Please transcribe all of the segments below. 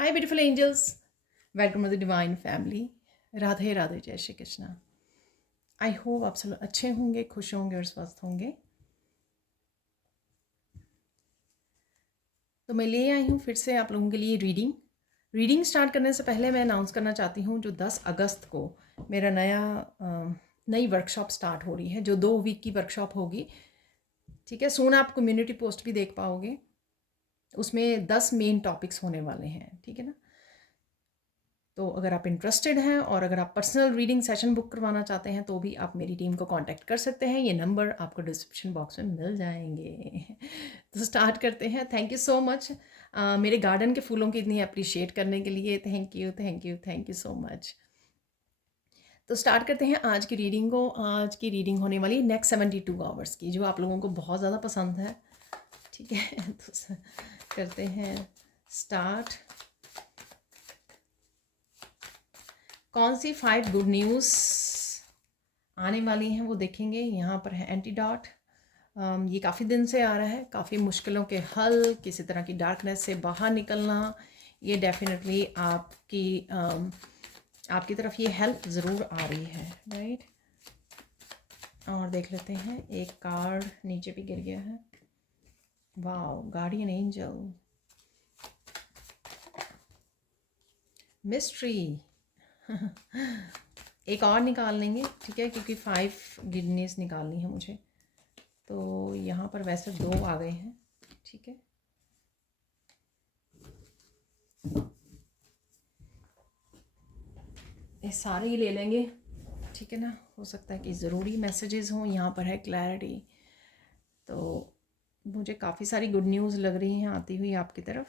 Hi beautiful angels, welcome to the divine family. Radhe Radhe, जय Shri Krishna. I hope आप सब अच्छे होंगे, खुश होंगे और स्वस्थ होंगे। तो मैं ले आई हूँ फिर से आप लोगों के लिए रीडिंग स्टार्ट करने से पहले मैं अनाउंस करना चाहती हूँ जो 10 अगस्त को मेरा नई वर्कशॉप स्टार्ट हो रही है, जो 2 वीक की वर्कशॉप होगी। ठीक है, सून आप कम्युनिटी पोस्ट भी देख पाओगे। उसमें 10 मेन टॉपिक्स होने वाले हैं, ठीक है ना। तो अगर आप इंटरेस्टेड हैं और अगर आप पर्सनल रीडिंग सेशन बुक करवाना चाहते हैं तो भी आप मेरी टीम को कांटेक्ट कर सकते हैं। ये नंबर आपको डिस्क्रिप्शन बॉक्स में मिल जाएंगे। तो स्टार्ट करते हैं। थैंक यू सो मच मेरे गार्डन के फूलों की इतनी अप्रिशिएट करने के लिए। Thank you thank you thank you so much. तो स्टार्ट करते हैं आज की रीडिंग को। आज की रीडिंग होने वाली नेक्स्ट 72 आवर्स की, जो आप लोगों को बहुत ज़्यादा पसंद है। ठीक है, तो करते हैं स्टार्ट। कौन सी 5 गुड न्यूज़ आने वाली हैं वो देखेंगे। यहाँ पर है एंटीडॉट। ये काफ़ी दिन से आ रहा है, काफ़ी मुश्किलों के हल, किसी तरह की डार्कनेस से बाहर निकलना। ये डेफिनेटली आपकी तरफ ये हेल्प ज़रूर आ रही है, राइट। और देख लेते हैं, एक कार्ड नीचे भी गिर गया है। Wow, guardian angel, mystery. एक और निकाल लेंगे, ठीक है, क्योंकि 5 गुडनेस निकालनी है मुझे। तो यहाँ पर वैसे 2 आ गए हैं, ठीक है। ये सारे ही ले लेंगे, ठीक है ना। हो सकता है कि ज़रूरी मैसेजेस हों। यहाँ पर है क्लैरिटी। तो मुझे काफ़ी सारी गुड न्यूज़ लग रही हैं आती हुई आपकी तरफ।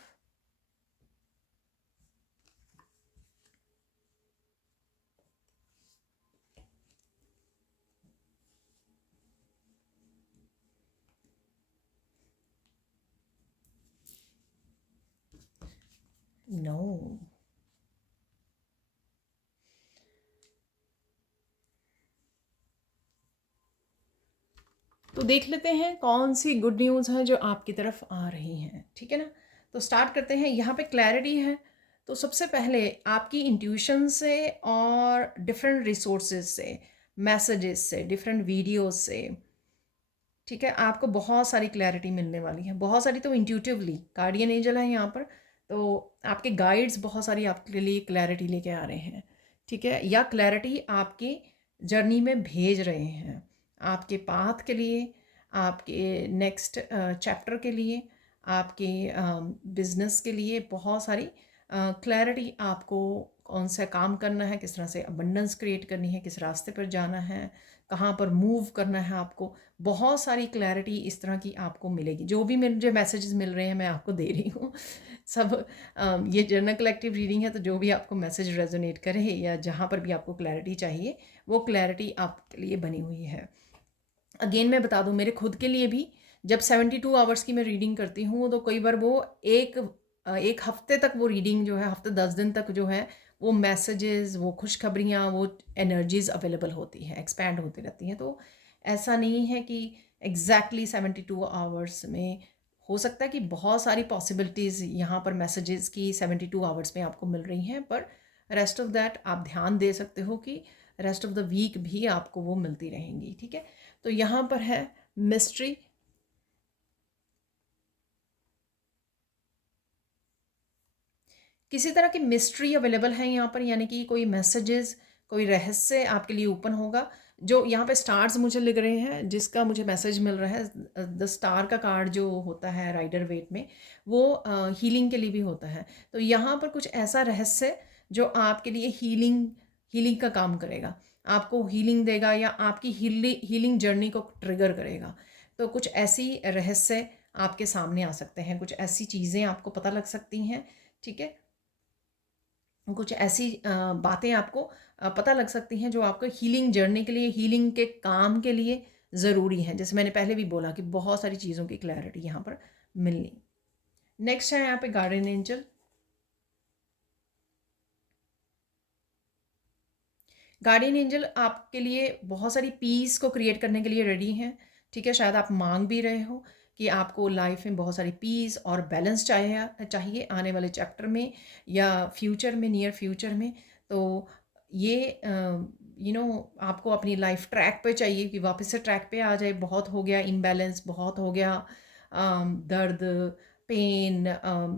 नो, तो देख लेते हैं कौन सी गुड न्यूज़ है जो आपकी तरफ आ रही हैं, ठीक है ना। तो स्टार्ट करते हैं। यहाँ पे क्लैरिटी है। तो सबसे पहले आपकी इंट्यूशन से और डिफरेंट रिसोर्सेज से, मैसेजेस से, डिफरेंट वीडियोस से, ठीक है, आपको बहुत सारी क्लैरिटी मिलने वाली है। बहुत सारी तो इंट्यूटिवली, गार्डियन एंजल है यहाँ पर, तो आपके गाइड्स बहुत सारी आपके लिए क्लैरिटी लेके आ रहे हैं, ठीक है। या क्लैरिटी आपकी जर्नी में भेज रहे हैं, आपके पाथ के लिए, आपके नेक्स्ट चैप्टर के लिए, आपके बिजनेस के लिए। बहुत सारी क्लैरिटी आपको, कौन सा काम करना है, किस तरह से अबंडेंस क्रिएट करनी है, किस रास्ते पर जाना है, कहाँ पर मूव करना है आपको। बहुत सारी क्लैरिटी इस तरह की आपको मिलेगी। जो भी मुझे मैसेजेस मिल रहे हैं मैं आपको दे रही हूँ। सब ये जनरल कलेक्टिव रीडिंग है, तो जो भी आपको मैसेज रेजोनेट करे या जहाँ पर भी आपको क्लैरिटी चाहिए, वो क्लैरिटी आपके लिए बनी हुई है। अगेन मैं बता दूँ, मेरे खुद के लिए भी जब 72 आवर्स की मैं रीडिंग करती हूँ तो कई बार वो एक हफ्ते तक वो रीडिंग जो है, हफ्ते 10 दिन तक जो है, वो मैसेजेस, वो खुशखबरियाँ, वो एनर्जीज अवेलेबल होती हैं, एक्सपैंड होती रहती हैं। तो ऐसा नहीं है कि एग्जैक्टली 72 आवर्स में। हो सकता है कि बहुत सारी पॉसिबिलिटीज़ यहाँ पर मैसेजेस की 72 आवर्स में आपको मिल रही हैं, पर रेस्ट ऑफ दैट आप ध्यान दे सकते हो कि रेस्ट ऑफ द वीक भी आपको वो मिलती रहेंगी, ठीक है। तो यहाँ पर है मिस्ट्री। किसी तरह की मिस्ट्री अवेलेबल है यहाँ पर, यानी कि कोई मैसेजेस, कोई रहस्य आपके लिए ओपन होगा। जो यहाँ पे स्टार्स मुझे लिख रहे हैं, जिसका मुझे मैसेज मिल रहा है, द स्टार का कार्ड जो होता है राइडर वेट में, वो हीलिंग के लिए भी होता है। तो यहाँ पर कुछ ऐसा रहस्य जो आपके लिए हीलिंग का काम करेगा, आपको हीलिंग देगा या आपकी हीलिंग जर्नी को ट्रिगर करेगा। तो कुछ ऐसी रहस्य आपके सामने आ सकते हैं, कुछ ऐसी चीज़ें आपको पता लग सकती हैं, ठीक है। कुछ ऐसी बातें आपको पता लग सकती हैं जो आपको हीलिंग जर्नी के लिए, हीलिंग के काम के लिए ज़रूरी है। जैसे मैंने पहले भी बोला कि बहुत सारी चीज़ों की क्लैरिटी यहाँ पर मिलनी। नेक्स्ट है यहाँ पे गार्डियन एंजल। गार्डियन एंजल आपके लिए बहुत सारी पीस को क्रिएट करने के लिए रेडी हैं, ठीक है। शायद आप मांग भी रहे हो कि आपको लाइफ में बहुत सारी पीस और बैलेंस चाहिए आने वाले चैप्टर में या फ्यूचर में, नियर फ्यूचर में। तो ये आपको अपनी लाइफ ट्रैक पे चाहिए कि वापस से ट्रैक पे आ जाए। बहुत हो गया इम्बैलेंस, बहुत हो गया दर्द, पेन,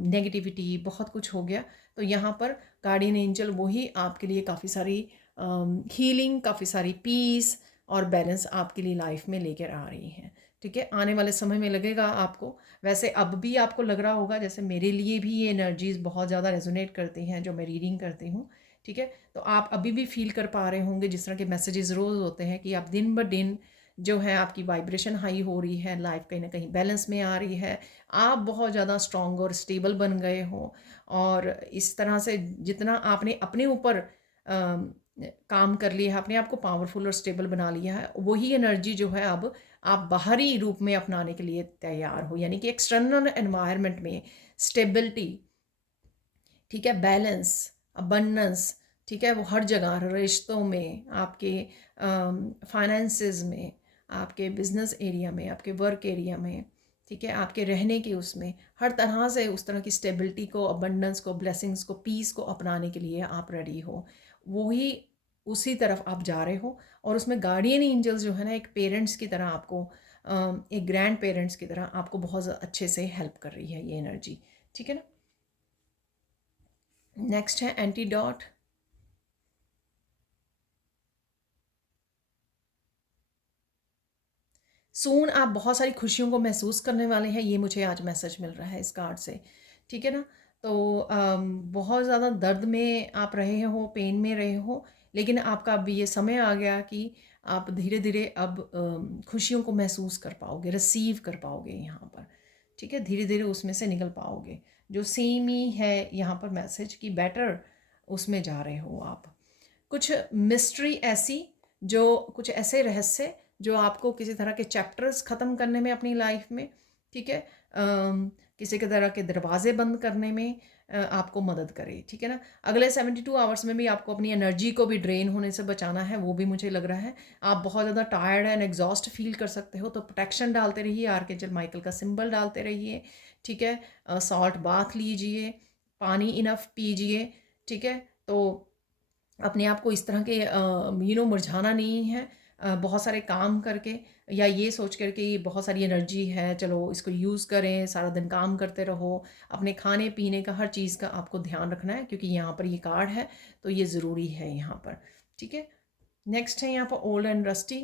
नेगेटिविटी, बहुत कुछ हो गया। तो यहाँ पर गार्डियन एंजल वही आपके लिए काफ़ी सारी हीलिंग, काफ़ी सारी पीस और बैलेंस आपके लिए लाइफ में लेकर आ रही हैं। ठीक है, आने वाले समय में लगेगा आपको, वैसे अब भी आपको लग रहा होगा, जैसे मेरे लिए भी ये एनर्जीज़ बहुत ज़्यादा रेजोनेट करती हैं जो मैं रीडिंग करती हूँ। ठीक है, तो आप अभी भी फील कर पा रहे होंगे जिस तरह के मैसेजेस रोज़ होते हैं कि आप दिन ब दिन जो है आपकी वाइब्रेशन हाई हो रही है, लाइफ कहीं ना कहीं बैलेंस में आ रही है, आप बहुत ज़्यादा स्ट्रॉन्ग और स्टेबल बन गए हो। और इस तरह से जितना आपने अपने ऊपर काम कर लिया है, अपने आप को पावरफुल और स्टेबल बना लिया है, वही एनर्जी जो है अब आप बाहरी रूप में अपनाने के लिए तैयार हो। यानी कि एक्सटर्नल एनवायरनमेंट में स्टेबिलिटी, ठीक है, बैलेंस, अबंडेंस, ठीक है, वो हर जगह, रिश्तों में, आपके फाइनेंसेस में, आपके बिजनेस एरिया में, आपके वर्क एरिया में, ठीक है, आपके रहने के उसमें, हर तरह से उस तरह की स्टेबिलिटी को, अबंडेंस को, ब्लेसिंग्स को, पीस को अपनाने के लिए आप रेडी हो। वही उसी तरफ आप जा रहे हो। और उसमें गार्डियन एंजल्स जो है ना, एक पेरेंट्स की तरह आपको, एक ग्रैंड पेरेंट्स की तरह आपको बहुत अच्छे से हेल्प कर रही है ये एनर्जी। ठीक है ना। नेक्स्ट है एंटीडॉट। सून आप बहुत सारी खुशियों को महसूस करने वाले हैं, ये मुझे आज मैसेज मिल रहा है इस कार्ड से। ठीक है ना। तो बहुत ज़्यादा दर्द में आप रहे हो, पेन में रहे हो, लेकिन आपका अब ये समय आ गया कि आप धीरे धीरे अब खुशियों को महसूस कर पाओगे, रिसीव कर पाओगे यहाँ पर। ठीक है, धीरे धीरे उसमें से निकल पाओगे। जो सेम ही है यहाँ पर मैसेज कि बेटर उसमें जा रहे हो आप। कुछ मिस्ट्री ऐसी, जो कुछ ऐसे रहस्य जो आपको किसी तरह के चैप्टर्स ख़त्म करने में अपनी लाइफ में, ठीक है, किसी के तरह के दरवाजे बंद करने में आपको मदद करे। ठीक है ना। अगले 72 आवर्स में भी आपको अपनी एनर्जी को भी ड्रेन होने से बचाना है, वो भी मुझे लग रहा है। आप बहुत ज़्यादा टायर्ड एंड एग्जॉस्ट फील कर सकते हो, तो प्रोटेक्शन डालते रहिए, आर्कएंजल माइकल का सिंबल डालते रहिए। ठीक है, सॉल्ट बाथ लीजिए, पानी इनफ पीजिए। ठीक है, तो अपने आप को इस तरह के मुरझाना नहीं है बहुत सारे काम करके, या ये सोच कर कि ये बहुत सारी एनर्जी है, चलो इसको यूज़ करें, सारा दिन काम करते रहो। अपने खाने पीने का, हर चीज़ का आपको ध्यान रखना है, क्योंकि यहाँ पर ये कार्ड है तो ये ज़रूरी है यहाँ पर। ठीक है। नेक्स्ट है यहाँ पर ओल्ड एंड रस्टी।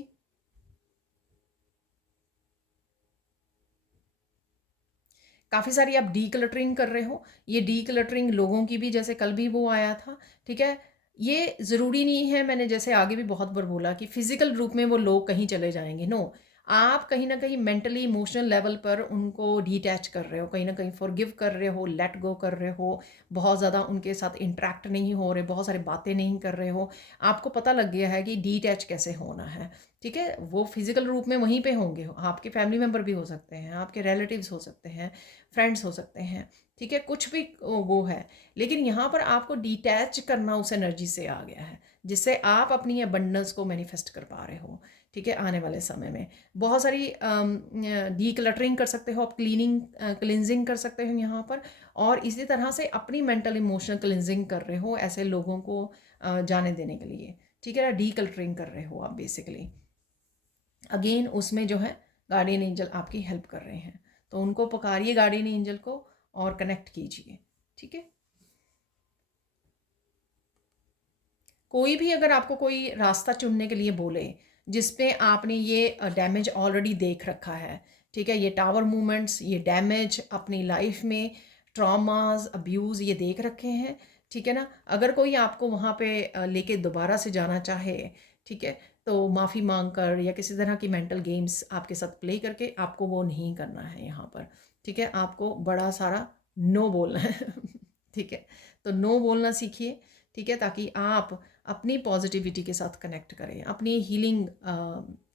काफ़ी सारी आप डी क्लटरिंग कर रहे हो। ये डी क्लटरिंग लोगों की भी, जैसे कल भी वो आया था। ठीक है, ये ज़रूरी नहीं है, मैंने जैसे आगे भी बहुत बार बोला कि फिज़िकल रूप में वो लोग कहीं चले जाएंगे। नो, आप कहीं ना कहीं मेंटली इमोशनल लेवल पर उनको डिटैच कर रहे हो, कहीं ना कहीं फॉरगिव कर रहे हो, लेट गो कर रहे हो, बहुत ज़्यादा उनके साथ इंटरेक्ट नहीं हो रहे, बहुत सारी बातें नहीं कर रहे हो। आपको पता लग गया है कि डिटैच कैसे होना है। ठीक है, वो फिज़िकल रूप में वहीं पे होंगे, आपके फैमिली मेम्बर भी हो सकते हैं, आपके रिलेटिव्स हो सकते हैं, फ्रेंड्स हो सकते हैं। ठीक है, कुछ भी वो है, लेकिन यहाँ पर आपको डिटैच करना उस एनर्जी से आ गया है, जिससे आप अपनी अबंडेंस को मैनिफेस्ट कर पा रहे हो। ठीक है, आने वाले समय में बहुत सारी डी क्लटरिंग कर सकते हो आप, क्लिनजिंग कर सकते हो यहाँ पर। और इसी तरह से अपनी मेंटल इमोशनल क्लिनजिंग कर रहे हो ऐसे लोगों को जाने देने के लिए। ठीक है ना, डी क्लटरिंग कर रहे हो आप बेसिकली। अगेन उसमें जो है गार्डियन एंजल आपकी हेल्प कर रहे हैं, तो उनको पुकारिए गार्डियन एंजल को और कनेक्ट कीजिए। ठीक है। कोई भी अगर आपको कोई रास्ता चुनने के लिए बोले जिसपे आपने ये डैमेज ऑलरेडी देख रखा है, ठीक है, ये टावर मूवमेंट्स, ये डैमेज अपनी लाइफ में, ट्रॉमास, अब्यूज़ ये देख रखे हैं। ठीक है ना, अगर कोई आपको वहाँ पे लेके दोबारा से जाना चाहे, ठीक है, तो माफ़ी मांग कर या किसी तरह की मेंटल गेम्स आपके साथ प्ले करके आपको वो नहीं करना है यहाँ पर। ठीक है, आपको बड़ा सारा नो बोलना है ठीक है, तो नो बोलना सीखिए। ठीक है, ताकि आप अपनी पॉजिटिविटी के साथ कनेक्ट करें, अपनी हीलिंग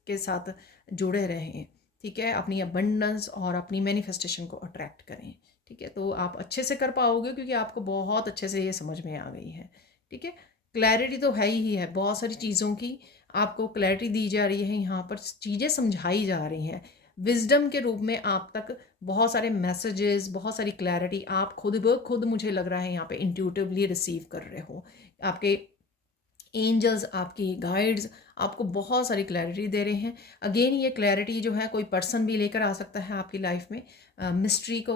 के साथ जुड़े रहें। ठीक है, अपनी अबंडेंस और अपनी मैनिफेस्टेशन को अट्रैक्ट करें। ठीक है, तो आप अच्छे से कर पाओगे, क्योंकि आपको बहुत अच्छे से ये समझ में आ गई है। ठीक है, क्लैरिटी तो है ही है, बहुत सारी चीज़ों की आपको क्लैरिटी दी जा रही है, यहाँ पर चीज़ें समझाई जा रही हैं। विजडम के रूप में आप तक बहुत सारे मैसेजेस, बहुत सारी क्लैरिटी आप खुद ब खुद मुझे लग रहा है यहाँ पे इंट्यूटिवली रिसीव कर रहे हो। आपके एंजल्स, आपकी गाइड्स आपको बहुत सारी क्लैरिटी दे रहे हैं। अगेन ये क्लैरिटी जो है कोई पर्सन भी लेकर आ सकता है आपकी लाइफ में, मिस्ट्री को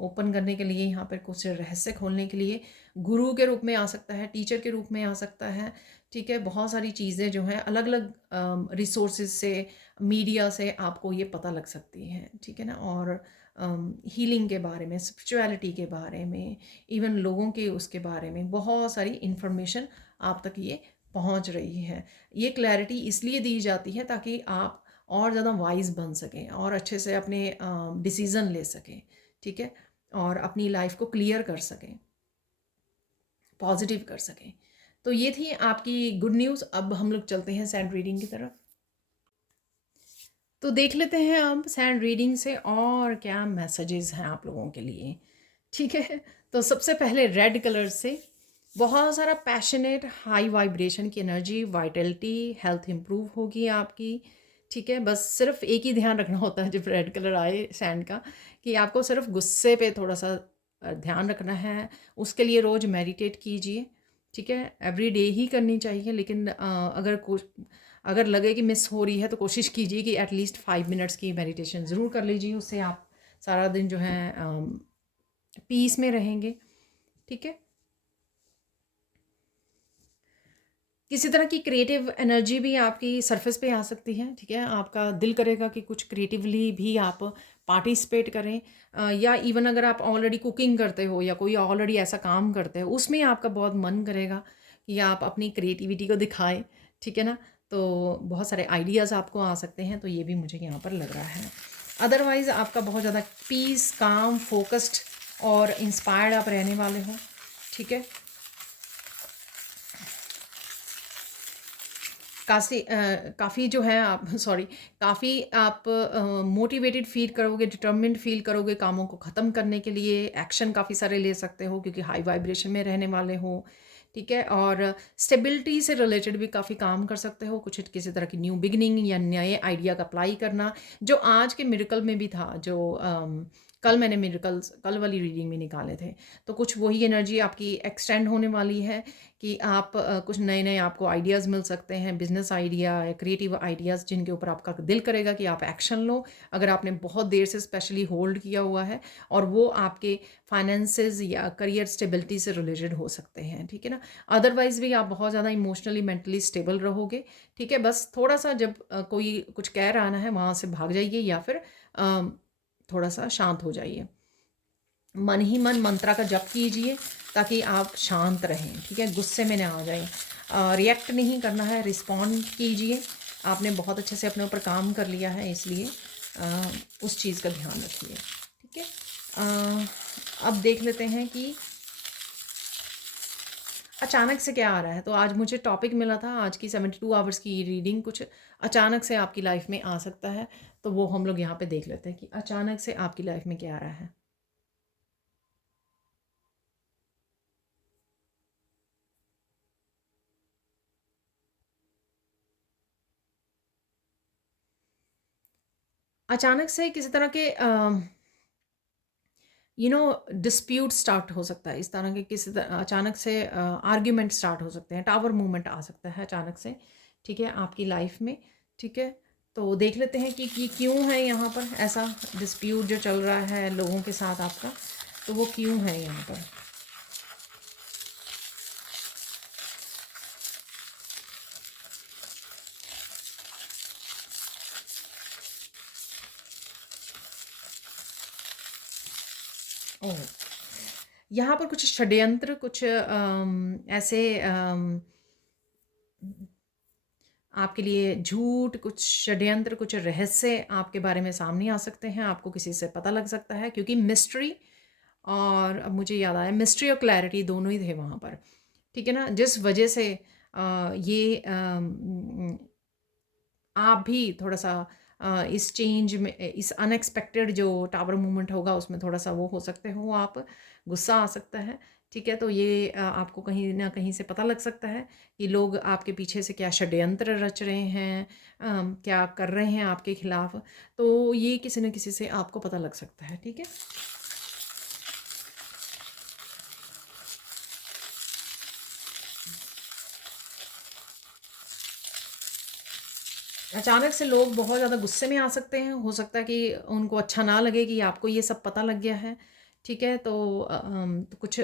ओपन करने के लिए, यहाँ पर कुछ रहस्य खोलने के लिए। गुरु के रूप में आ सकता है, टीचर के रूप में आ सकता है, ठीक है। बहुत सारी चीज़ें जो हैं अलग अलग रिसोर्सेज से, मीडिया से आपको ये पता लग सकती हैं, ठीक है ना। और हीलिंग के बारे में, स्पिरिचुअलिटी के बारे में, इवन लोगों के उसके बारे में बहुत सारी इन्फॉर्मेशन आप तक ये पहुंच रही है। ये क्लैरिटी इसलिए दी जाती है ताकि आप और ज़्यादा वाइज बन सकें और अच्छे से अपने डिसीज़न ले सकें, ठीक है, और अपनी लाइफ को क्लियर कर सकें, पॉजिटिव कर सकें। तो ये थी आपकी गुड न्यूज़। अब हम लोग चलते हैं सैंड रीडिंग की तरफ। तो देख लेते हैं अब सैंड रीडिंग से और क्या मैसेजेस हैं आप लोगों के लिए, ठीक है। तो सबसे पहले रेड कलर से बहुत सारा पैशनेट, हाई वाइब्रेशन की एनर्जी, वाइटलिटी, हेल्थ इंप्रूव होगी आपकी, ठीक है। बस सिर्फ एक ही ध्यान रखना होता है जब रेड कलर आए सैंड का, कि आपको सिर्फ गुस्से पे थोड़ा सा ध्यान रखना है। उसके लिए रोज़ मेडिटेट कीजिए, ठीक है। एवरी डे ही करनी चाहिए, लेकिन अगर लगे कि मिस हो रही है तो कोशिश कीजिए कि एटलीस्ट 5 मिनट्स की मेडिटेशन ज़रूर कर लीजिए। उससे आप सारा दिन जो है पीस में रहेंगे, ठीक है। किसी तरह की क्रिएटिव एनर्जी भी आपकी सरफेस पे आ सकती है, ठीक है। आपका दिल करेगा कि कुछ क्रिएटिवली भी आप पार्टिसिपेट करें, या इवन अगर आप ऑलरेडी कुकिंग करते हो या कोई ऑलरेडी ऐसा काम करते हो, उसमें आपका बहुत मन करेगा कि आप अपनी क्रिएटिविटी को दिखाएं, ठीक है ना। तो बहुत सारे आइडियाज़ आपको आ सकते हैं, तो ये भी मुझे यहाँ पर लग रहा है। अदरवाइज़ आपका बहुत ज़्यादा पीस, काम, फोकस्ड और इंस्पायर्ड आप रहने वाले हो, ठीक है। काफ़ी जो है आप सॉरी काफ़ी आप मोटिवेटेड फील करोगे, डिटर्मिन्ड फील करोगे कामों को ख़त्म करने के लिए। एक्शन काफ़ी सारे ले सकते हो क्योंकि हाई वाइब्रेशन में रहने वाले हो, ठीक है। और स्टेबिलिटी से रिलेटेड भी काफ़ी काम कर सकते हो, कुछ किसी तरह की न्यू बिगिनिंग या नए आइडिया का अप्लाई करना, जो आज के मिरेकल में भी था, जो कल मैंने मिरेकल्स कल वाली रीडिंग में निकाले थे। तो कुछ वही एनर्जी आपकी एक्सटेंड होने वाली है कि आप कुछ नए नए आपको आइडियाज़ मिल सकते हैं, बिजनेस आइडिया या क्रिएटिव आइडियाज़, जिनके ऊपर आपका दिल करेगा कि आप एक्शन लो, अगर आपने बहुत देर से स्पेशली होल्ड किया हुआ है, और वो आपके फाइनेंसेस या करियर स्टेबिलिटी से रिलेटेड हो सकते हैं, ठीक है ना। अदरवाइज़ भी आप बहुत ज़्यादा इमोशनली, मेंटली स्टेबल रहोगे, ठीक है। बस थोड़ा सा जब कोई कुछ कह रहा है वहाँ से भाग जाइए, या फिर थोड़ा सा शांत हो जाइए, मन ही मन मंत्रा का जप कीजिए ताकि आप शांत रहें, ठीक है। गुस्से में ना आ जाएं, रिएक्ट नहीं करना है, रिस्पॉन्ड कीजिए। आपने बहुत अच्छे से अपने ऊपर काम कर लिया है, इसलिए उस चीज़ का ध्यान रखिए, ठीक है। अब देख लेते हैं कि अचानक से क्या आ रहा है। तो आज मुझे टॉपिक मिला था आज की 72 आवर्स की रीडिंग, कुछ अचानक से आपकी लाइफ में आ सकता है, तो वो हम लोग यहाँ पे देख लेते हैं कि अचानक से आपकी लाइफ में क्या आ रहा है। अचानक से किसी तरह के डिस्प्यूट स्टार्ट हो सकता है, इस तरह के किसी तरह अचानक से आर्ग्यूमेंट स्टार्ट हो सकते हैं, टावर मूवमेंट आ सकता है अचानक से, ठीक है, आपकी लाइफ में, ठीक है। तो देख लेते हैं कि क्यों है यहाँ पर ऐसा डिस्प्यूट जो चल रहा है लोगों के साथ आपका, तो वो क्यों है यहाँ पर। ओह, यहाँ पर कुछ षड्यंत्र, कुछ ऐसे आपके लिए झूठ, कुछ षड्यंत्र, कुछ रहस्य आपके बारे में सामने आ सकते हैं, आपको किसी से पता लग सकता है, क्योंकि मिस्ट्री, और अब मुझे याद आया मिस्ट्री और क्लैरिटी दोनों ही थे वहाँ पर, ठीक है ना। जिस वजह से ये आप भी थोड़ा सा इस चेंज में, इस अनएक्सपेक्टेड जो टावर मूवमेंट होगा उसमें थोड़ा सा वो हो सकते हो, आप गुस्सा आ सकता है, ठीक है, तो ये आपको कहीं ना कहीं से पता लग सकता है कि लोग आपके पीछे से क्या षड्यंत्र रच रहे हैं, क्या कर रहे हैं आपके खिलाफ। तो ये किसी न किसी से आपको पता लग सकता है। ठीक है, अचानक से लोग बहुत ज़्यादा गुस्से में आ सकते हैं। हो सकता है कि उनको अच्छा ना लगे कि आपको ये सब पता लग गया है। ठीक है, तो तो कुछ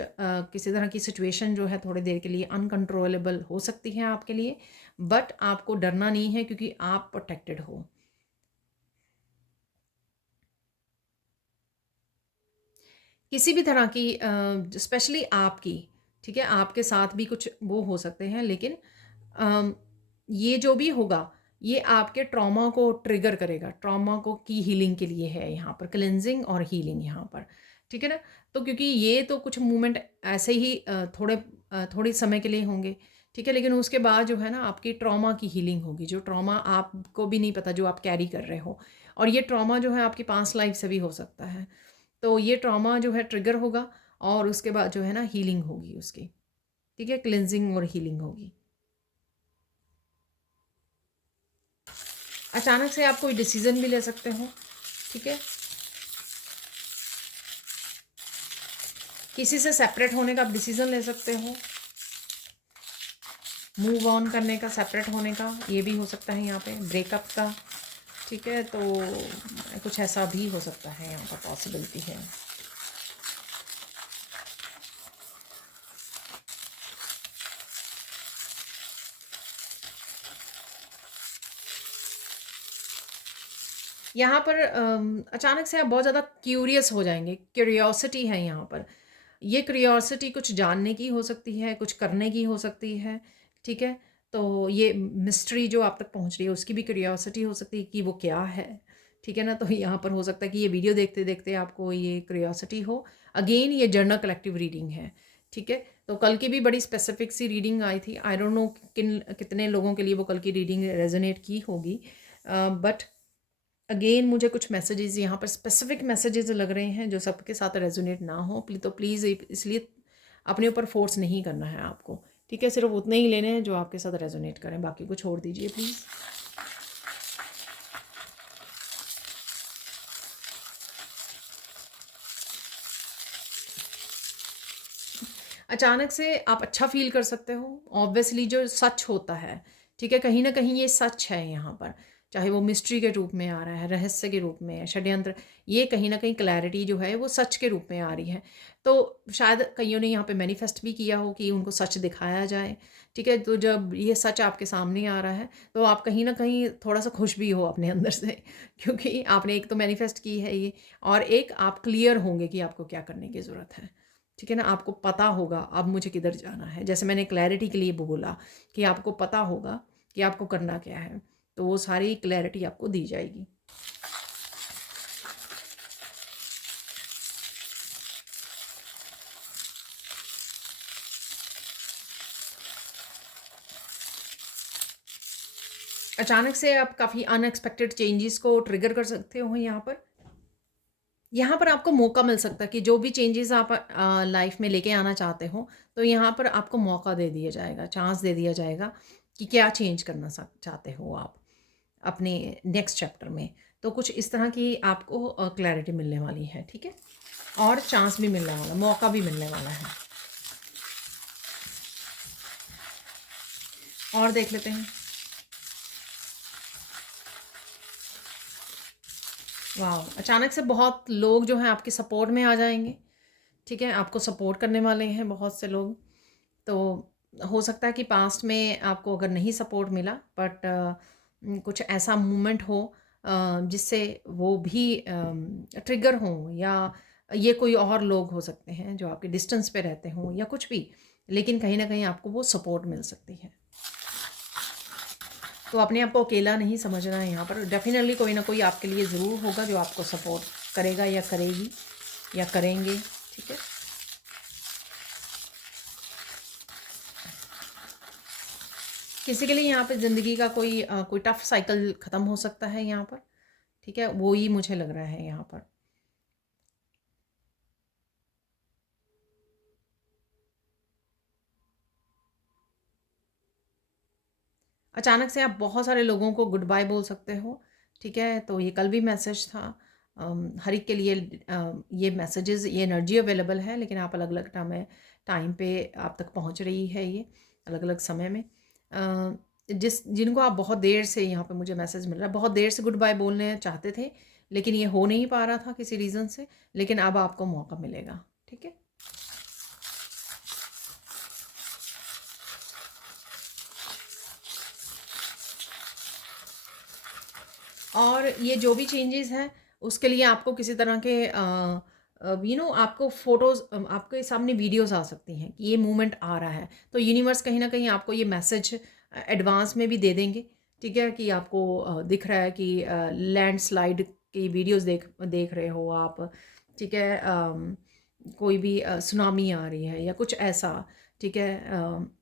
किसी तरह की सिचुएशन जो है थोड़ी देर के लिए अनकंट्रोलेबल हो सकती है आपके लिए, बट आपको डरना नहीं है क्योंकि आप प्रोटेक्टेड हो। किसी भी तरह की स्पेशली आपकी, ठीक है, आपके साथ भी कुछ वो हो सकते हैं, लेकिन अम, ये जो भी होगा ये आपके ट्रॉमा को ट्रिगर करेगा, ट्रॉमा को की हीलिंग के लिए है यहाँ पर, क्लेंजिंग और हीलिंग यहाँ पर। ठीक है ना, तो क्योंकि ये तो कुछ मूवमेंट ऐसे ही थोड़ी समय के लिए होंगे। ठीक है, लेकिन उसके बाद जो है ना आपकी ट्रॉमा की हीलिंग होगी, जो ट्रॉमा आपको भी नहीं पता जो आप कैरी कर रहे हो, और ये ट्रॉमा जो है आपकी पास्ट लाइफ से भी हो सकता है। तो ये ट्रॉमा जो है ट्रिगर होगा और उसके बाद जो है ना हीलिंग होगी उसकी। ठीक है, क्लिनजिंग और हीलिंग होगी। अचानक से आप कोई डिसीजन भी ले सकते हो। ठीक है, किसी से सेपरेट होने का आप डिसीजन ले सकते हो, मूव ऑन करने का, सेपरेट होने का, ये भी हो सकता है यहाँ पे, ब्रेकअप का। ठीक है, तो कुछ ऐसा भी हो सकता है, यहाँ पर पॉसिबिलिटी है। यहाँ पर अचानक से आप बहुत ज़्यादा क्यूरियस हो जाएंगे, क्यूरियोसिटी है यहाँ पर। ये क्यूरियोसिटी कुछ जानने की हो सकती है, कुछ करने की हो सकती है। ठीक है, तो ये मिस्ट्री जो आप तक पहुँच रही है उसकी भी क्यूरियोसिटी हो सकती है कि वो क्या है। ठीक है ना, तो यहाँ पर हो सकता है कि ये वीडियो देखते देखते आपको ये क्यूरियोसिटी हो। अगेन ये जर्नल कलेक्टिव रीडिंग है। ठीक है, तो कल की भी बड़ी स्पेसिफिक सी रीडिंग आई थी। आई डोंट नो कितने लोगों के लिए वो कल की रीडिंग रेजोनेट की होगी, बट अगेन मुझे कुछ मैसेजेस यहाँ पर स्पेसिफिक मैसेजेस लग रहे हैं जो सबके साथ रेजोनेट ना हो। तो प्लीज़ इसलिए अपने ऊपर फोर्स नहीं करना है आपको। ठीक है, सिर्फ उतने ही लेने हैं जो आपके साथ रेजोनेट करें, बाकी को छोड़ दीजिए प्लीज़। अचानक से आप अच्छा फील कर सकते हो, ऑब्वियसली जो सच होता है। ठीक है, कहीं ना कहीं ये सच है यहाँ पर, चाहे वो मिस्ट्री के रूप में आ रहा है, रहस्य के रूप में, षड्यंत्र, ये कहीं ना कहीं क्लैरिटी जो है वो सच के रूप में आ रही है। तो शायद कईयों ने यहाँ पे मैनिफेस्ट भी किया हो कि उनको सच दिखाया जाए। ठीक है, तो जब ये सच आपके सामने आ रहा है तो आप कहीं ना कहीं थोड़ा सा खुश भी हो अपने अंदर से क्योंकि आपने एक तो मैनिफेस्ट की है ये, और एक आप क्लियर होंगे कि आपको क्या करने की ज़रूरत है। ठीक है ना, आपको पता होगा अब मुझे किधर जाना है, जैसे मैंने क्लैरिटी के लिए बोला कि आपको पता होगा कि आपको करना क्या है, तो वो सारी क्लैरिटी आपको दी जाएगी। अचानक से आप काफ़ी अनएक्सपेक्टेड चेंजेस को ट्रिगर कर सकते हो यहाँ पर आपको मौका मिल सकता है कि जो भी चेंजेस आप लाइफ में लेके आना चाहते हो, तो यहाँ पर आपको मौका दे दिया जाएगा, चांस दे दिया जाएगा कि क्या चेंज करना चाहते हो आप अपने नेक्स्ट चैप्टर में। तो कुछ इस तरह की आपको क्लैरिटी मिलने वाली है। ठीक है, और चांस भी मिलने वाला, मौका भी मिलने वाला है। और देख लेते हैं। वाह, अचानक से बहुत लोग जो हैं आपके सपोर्ट में आ जाएंगे। ठीक है, आपको सपोर्ट करने वाले हैं बहुत से लोग। तो हो सकता है कि पास्ट में आपको अगर नहीं सपोर्ट मिला, बट कुछ ऐसा मूवमेंट हो जिससे वो भी ट्रिगर हो, या ये कोई और लोग हो सकते हैं जो आपके डिस्टेंस पे रहते हों या कुछ भी, लेकिन कहीं ना कहीं आपको वो सपोर्ट मिल सकती है। तो अपने आप को अकेला नहीं समझना है, यहाँ पर डेफिनेटली कोई ना कोई आपके लिए ज़रूर होगा जो आपको सपोर्ट करेगा या करेगी या करेंगे। ठीक है, किसी के लिए यहाँ पे ज़िंदगी का कोई टफ साइकिल ख़त्म हो सकता है यहाँ पर। ठीक है, वो ही मुझे लग रहा है यहाँ पर। अचानक से आप बहुत सारे लोगों को गुड बाय बोल सकते हो, ठीक है? तो ये कल भी मैसेज था। हर एक के लिए ये मैसेजेस, ये एनर्जी अवेलेबल है, लेकिन आप अलग-अलग टाइम पे आप तक पहुंच रही है ये, अलग-अलग समय में। जिनको आप बहुत देर से, यहाँ पे मुझे मैसेज मिल रहा है, बहुत देर से गुड बाय बोलने चाहते थे, लेकिन ये हो नहीं पा रहा था किसी रीज़न से, लेकिन अब आपको मौका मिलेगा, ठीक है? और ये जो भी चेंजेस हैं उसके लिए आपको किसी तरह के आपको फ़ोटोज़, आपके सामने वीडियोज़ आ सकती हैं कि ये मूवमेंट आ रहा है। तो यूनिवर्स कहीं न कहीं आपको ये मैसेज एडवांस में भी दे देंगे, ठीक है? कि आपको दिख रहा है कि लैंडस्लाइड की वीडियोज़ देख देख रहे हो आप, ठीक है? कोई भी सुनामी आ रही है या कुछ ऐसा, ठीक है?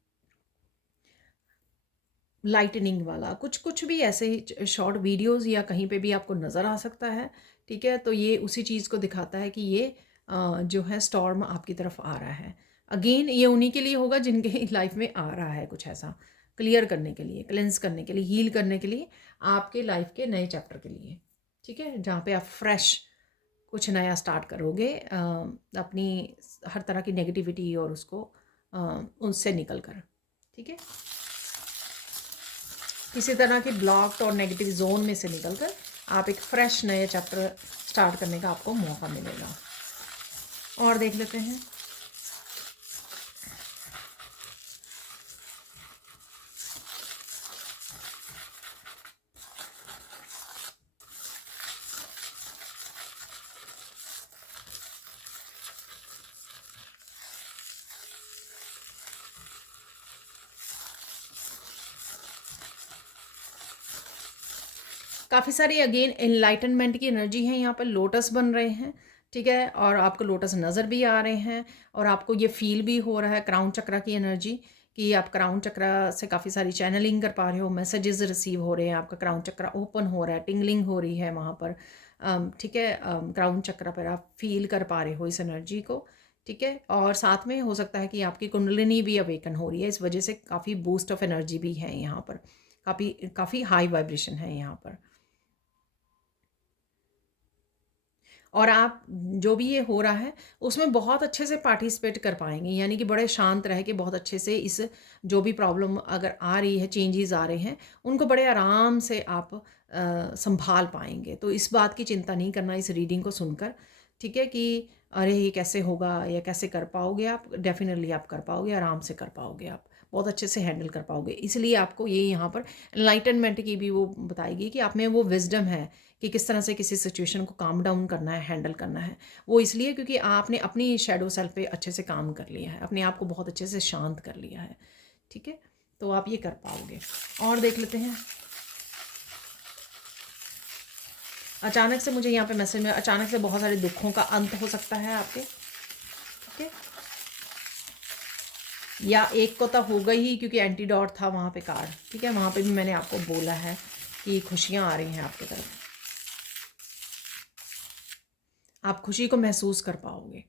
लाइटनिंग वाला कुछ कुछ भी ऐसे ही शॉर्ट वीडियोस या कहीं पे भी आपको नज़र आ सकता है, ठीक है? तो ये उसी चीज़ को दिखाता है कि ये जो है स्टॉर्म आपकी तरफ आ रहा है। अगेन ये उन्हीं के लिए होगा जिनके लाइफ में आ रहा है कुछ ऐसा, क्लियर करने के लिए, क्लेंस करने के लिए, हील करने के लिए, आपके लाइफ के नए चैप्टर के लिए, ठीक है? जहाँ पे आप फ्रेश कुछ नया स्टार्ट करोगे, अपनी हर तरह की नेगेटिविटी और उसको उनसे निकल कर, ठीक है? किसी तरह की ब्लॉक्ड और नेगेटिव जोन में से निकलकर आप एक फ्रेश नए चैप्टर स्टार्ट करने का आपको मौका मिलेगा। और देख लेते हैं। काफ़ी सारी अगेन एनलाइटनमेंट की एनर्जी है, यहाँ पर लोटस बन रहे हैं, ठीक है? और आपको लोटस नज़र भी आ रहे हैं और आपको ये फील भी हो रहा है क्राउन चक्रा की एनर्जी, कि आप क्राउन चक्रा से काफ़ी सारी चैनलिंग कर पा रहे हो, मैसेजेस रिसीव हो रहे हैं, आपका क्राउन चक्रा ओपन हो रहा है, टिंगलिंग हो रही है वहाँ पर, ठीक है? क्राउन चक्रा पर आप फील कर पा रहे हो इस एनर्जी को, ठीक है? और साथ में हो सकता है कि आपकी कुंडलिनी भी अवेकन हो रही है, इस वजह से काफ़ी बूस्ट ऑफ एनर्जी भी है यहाँ पर, काफ़ी काफ़ी हाई वाइब्रेशन है यहाँ पर। और आप जो भी ये हो रहा है उसमें बहुत अच्छे से पार्टिसिपेट कर पाएंगे, यानी कि बड़े शांत रह के बहुत अच्छे से इस जो भी प्रॉब्लम अगर आ रही है, चेंजेस आ रहे हैं, उनको बड़े आराम से आप संभाल पाएंगे। तो इस बात की चिंता नहीं करना इस रीडिंग को सुनकर, ठीक है? कि अरे ये कैसे होगा या कैसे कर पाओगे आप, डेफिनेटली आप कर पाओगे, आराम से कर पाओगे, आप बहुत अच्छे से हैंडल कर पाओगे। इसलिए आपको ये यहाँ पर एनलाइटनमेंट की भी वो बताएगी कि आप में वो विजडम है कि किस तरह से किसी सिचुएशन को काम डाउन करना है, हैंडल करना है। वो इसलिए क्योंकि आपने अपनी शैडो सेल्फ पे अच्छे से काम कर लिया है, अपने आप को बहुत अच्छे से शांत कर लिया है, ठीक है? तो आप ये कर पाओगे। और देख लेते हैं। अचानक से मुझे यहाँ पे मैसेज में अचानक से बहुत सारे दुखों का अंत हो सकता है आपके, ठीक है? या एक को तो होगा ही, क्योंकि एंटीडोट था वहाँ पे कार्ड, ठीक है? वहाँ पे भी मैंने आपको बोला है कि खुशियाँ आ रही हैं आपकी तरफ, आप खुशी को महसूस कर पाओगे।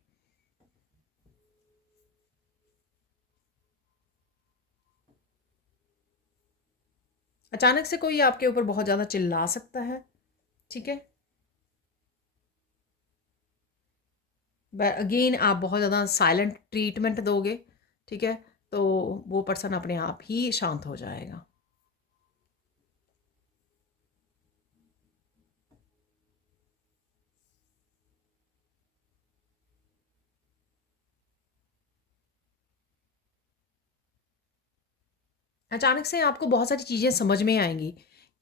अचानक से कोई आपके ऊपर बहुत ज़्यादा चिल्ला सकता है, ठीक है? अगेन आप बहुत ज़्यादा साइलेंट ट्रीटमेंट दोगे, ठीक है? तो वो पर्सन अपने आप ही शांत हो जाएगा। अचानक से आपको बहुत सारी चीज़ें समझ में आएंगी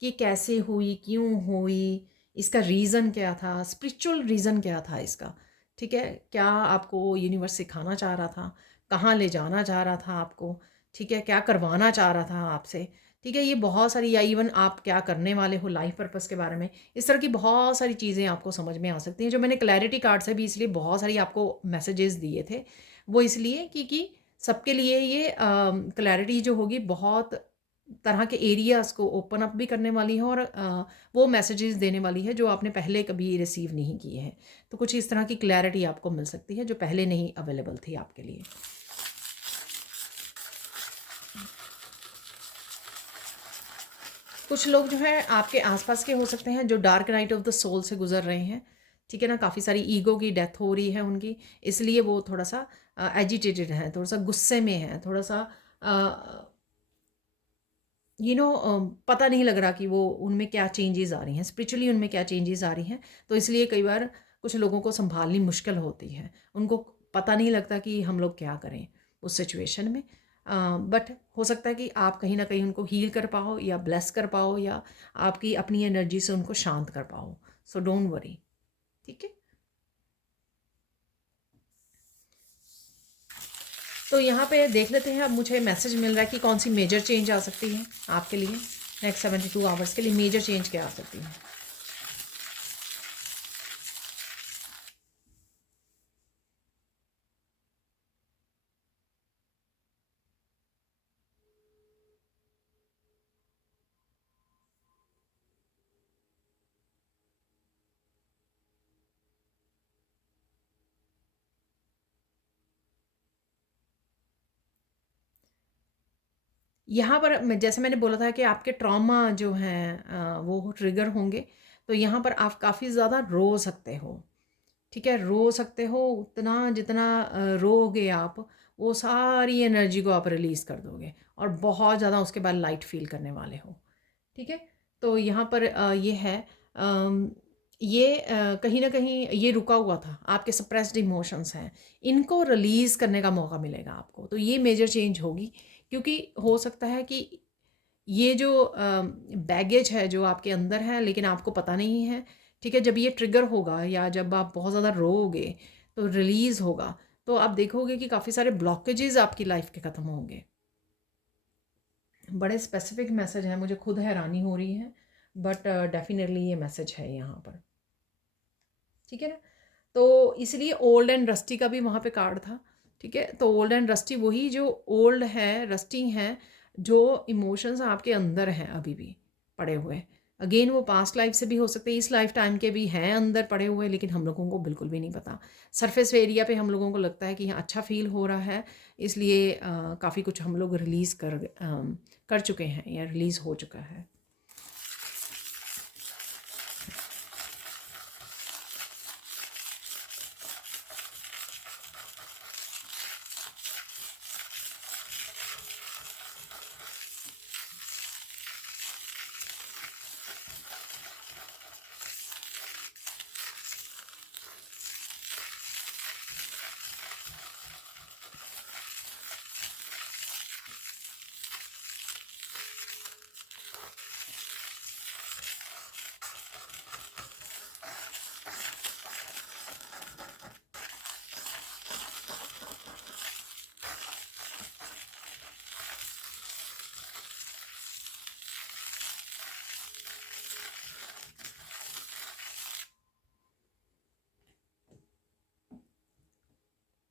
कि कैसे हुई, क्यों हुई, इसका रीज़न क्या था, स्पिरिचुअल रीज़न क्या था इसका, ठीक है? क्या आपको यूनिवर्स सिखाना चाह रहा था, कहाँ ले जाना चाह रहा था आपको, ठीक है? क्या करवाना चाह रहा था आपसे, ठीक है? ये बहुत सारी, या इवन आप क्या करने वाले हो लाइफ पर्पस के बारे में, इस तरह की बहुत सारी चीज़ें आपको समझ में आ सकती हैं। जो मैंने क्लैरिटी कार्ड से भी इसलिए बहुत सारी आपको मैसेजेस दिए थे, वो इसलिए क्योंकि सबके लिए ये क्लैरिटी जो होगी बहुत तरह के एरियाज़ को ओपन अप भी करने वाली है, और वो मैसेजेस देने वाली है जो आपने पहले कभी रिसीव नहीं किए हैं। तो कुछ इस तरह की क्लैरिटी आपको मिल सकती है जो पहले नहीं अवेलेबल थी आपके लिए। कुछ लोग जो है आपके आसपास के हो सकते हैं जो dark night of the soul से गुजर रहे हैं, ठीक है ना। काफ़ी सारी ईगो की डेथ हो रही है उनकी, इसलिए वो थोड़ा सा एजिटेटेड है, थोड़ा सा गुस्से में है, थोड़ा सा पता नहीं लग रहा कि वो उनमें क्या चेंजेस आ रही हैं, स्पिरिचुअली उनमें क्या चेंजेस आ रही हैं। तो इसलिए कई बार कुछ लोगों को संभालनी मुश्किल होती है, उनको पता नहीं लगता कि हम लोग क्या करें उस सिचुएशन में। बट हो सकता है कि आप कहीं ना कहीं उनको हील कर पाओ या ब्लेस कर पाओ या आपकी अपनी एनर्जी से उनको शांत कर पाओ। सो डोंट वरी, ठीक है। तो यहाँ पे देख लेते हैं, अब मुझे मैसेज मिल रहा है कि कौन सी मेजर चेंज आ सकती है आपके लिए नेक्स्ट 72 आवर्स के लिए। मेजर चेंज क्या आ सकती है? यहाँ पर जैसे मैंने बोला था कि आपके ट्रॉमा जो हैं वो ट्रिगर होंगे। तो यहाँ पर आप काफ़ी ज़्यादा रो सकते हो, ठीक है। रो सकते हो उतना जितना रोगे आप, वो सारी एनर्जी को आप रिलीज़ कर दोगे और बहुत ज़्यादा उसके बाद लाइट फील करने वाले हो, ठीक है। तो यहाँ पर ये है, ये कहीं ना कहीं ये रुका हुआ था, आपके सप्रेस्ड इमोशंस हैं, इनको रिलीज़ करने का मौका मिलेगा आपको। तो ये मेजर चेंज होगी, क्योंकि हो सकता है कि ये जो बैगेज है जो आपके अंदर है लेकिन आपको पता नहीं है, ठीक है। जब ये ट्रिगर होगा या जब आप बहुत ज़्यादा रोओगे तो रिलीज़ होगा, तो आप देखोगे कि काफ़ी सारे ब्लॉकेजेस आपकी लाइफ के ख़त्म होंगे। बड़े स्पेसिफिक मैसेज हैं, मुझे खुद हैरानी हो रही है, बट डेफिनेटली ये मैसेज है यहाँ पर, ठीक है ना। तो इसलिए ओल्ड एंड रस्टी का भी वहाँ पे कार्ड था, ठीक है। तो ओल्ड एंड रस्टी वही जो ओल्ड है, रस्टी हैं, जो इमोशंस आपके अंदर हैं अभी भी पड़े हुए। अगेन वो पास्ट लाइफ से भी हो सकते हैं, इस लाइफ टाइम के भी हैं अंदर पड़े हुए, लेकिन हम लोगों को बिल्कुल भी नहीं पता। सरफेस एरिया पे हम लोगों को लगता है कि हाँ अच्छा फील हो रहा है, इसलिए काफ़ी कुछ हम लोग रिलीज़ कर चुके हैं या रिलीज़ हो चुका है।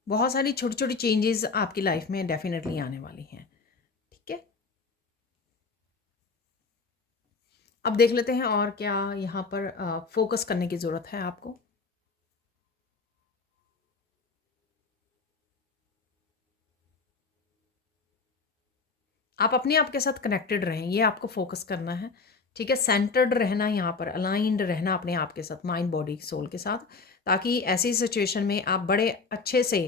बहुत सारी छोटी छोटी चेंजेस आपकी लाइफ में डेफिनेटली आने वाली हैं, ठीक है। अब देख लेते हैं और क्या यहाँ पर फोकस करने की ज़रूरत है आपको। आप अपने आप के साथ कनेक्टेड रहें, ये आपको फोकस करना है, ठीक है। सेंटर्ड रहना, यहाँ पर अलाइंड रहना अपने आप के साथ, माइंड बॉडी सोल के साथ, ताकि ऐसी सिचुएशन में आप बड़े अच्छे से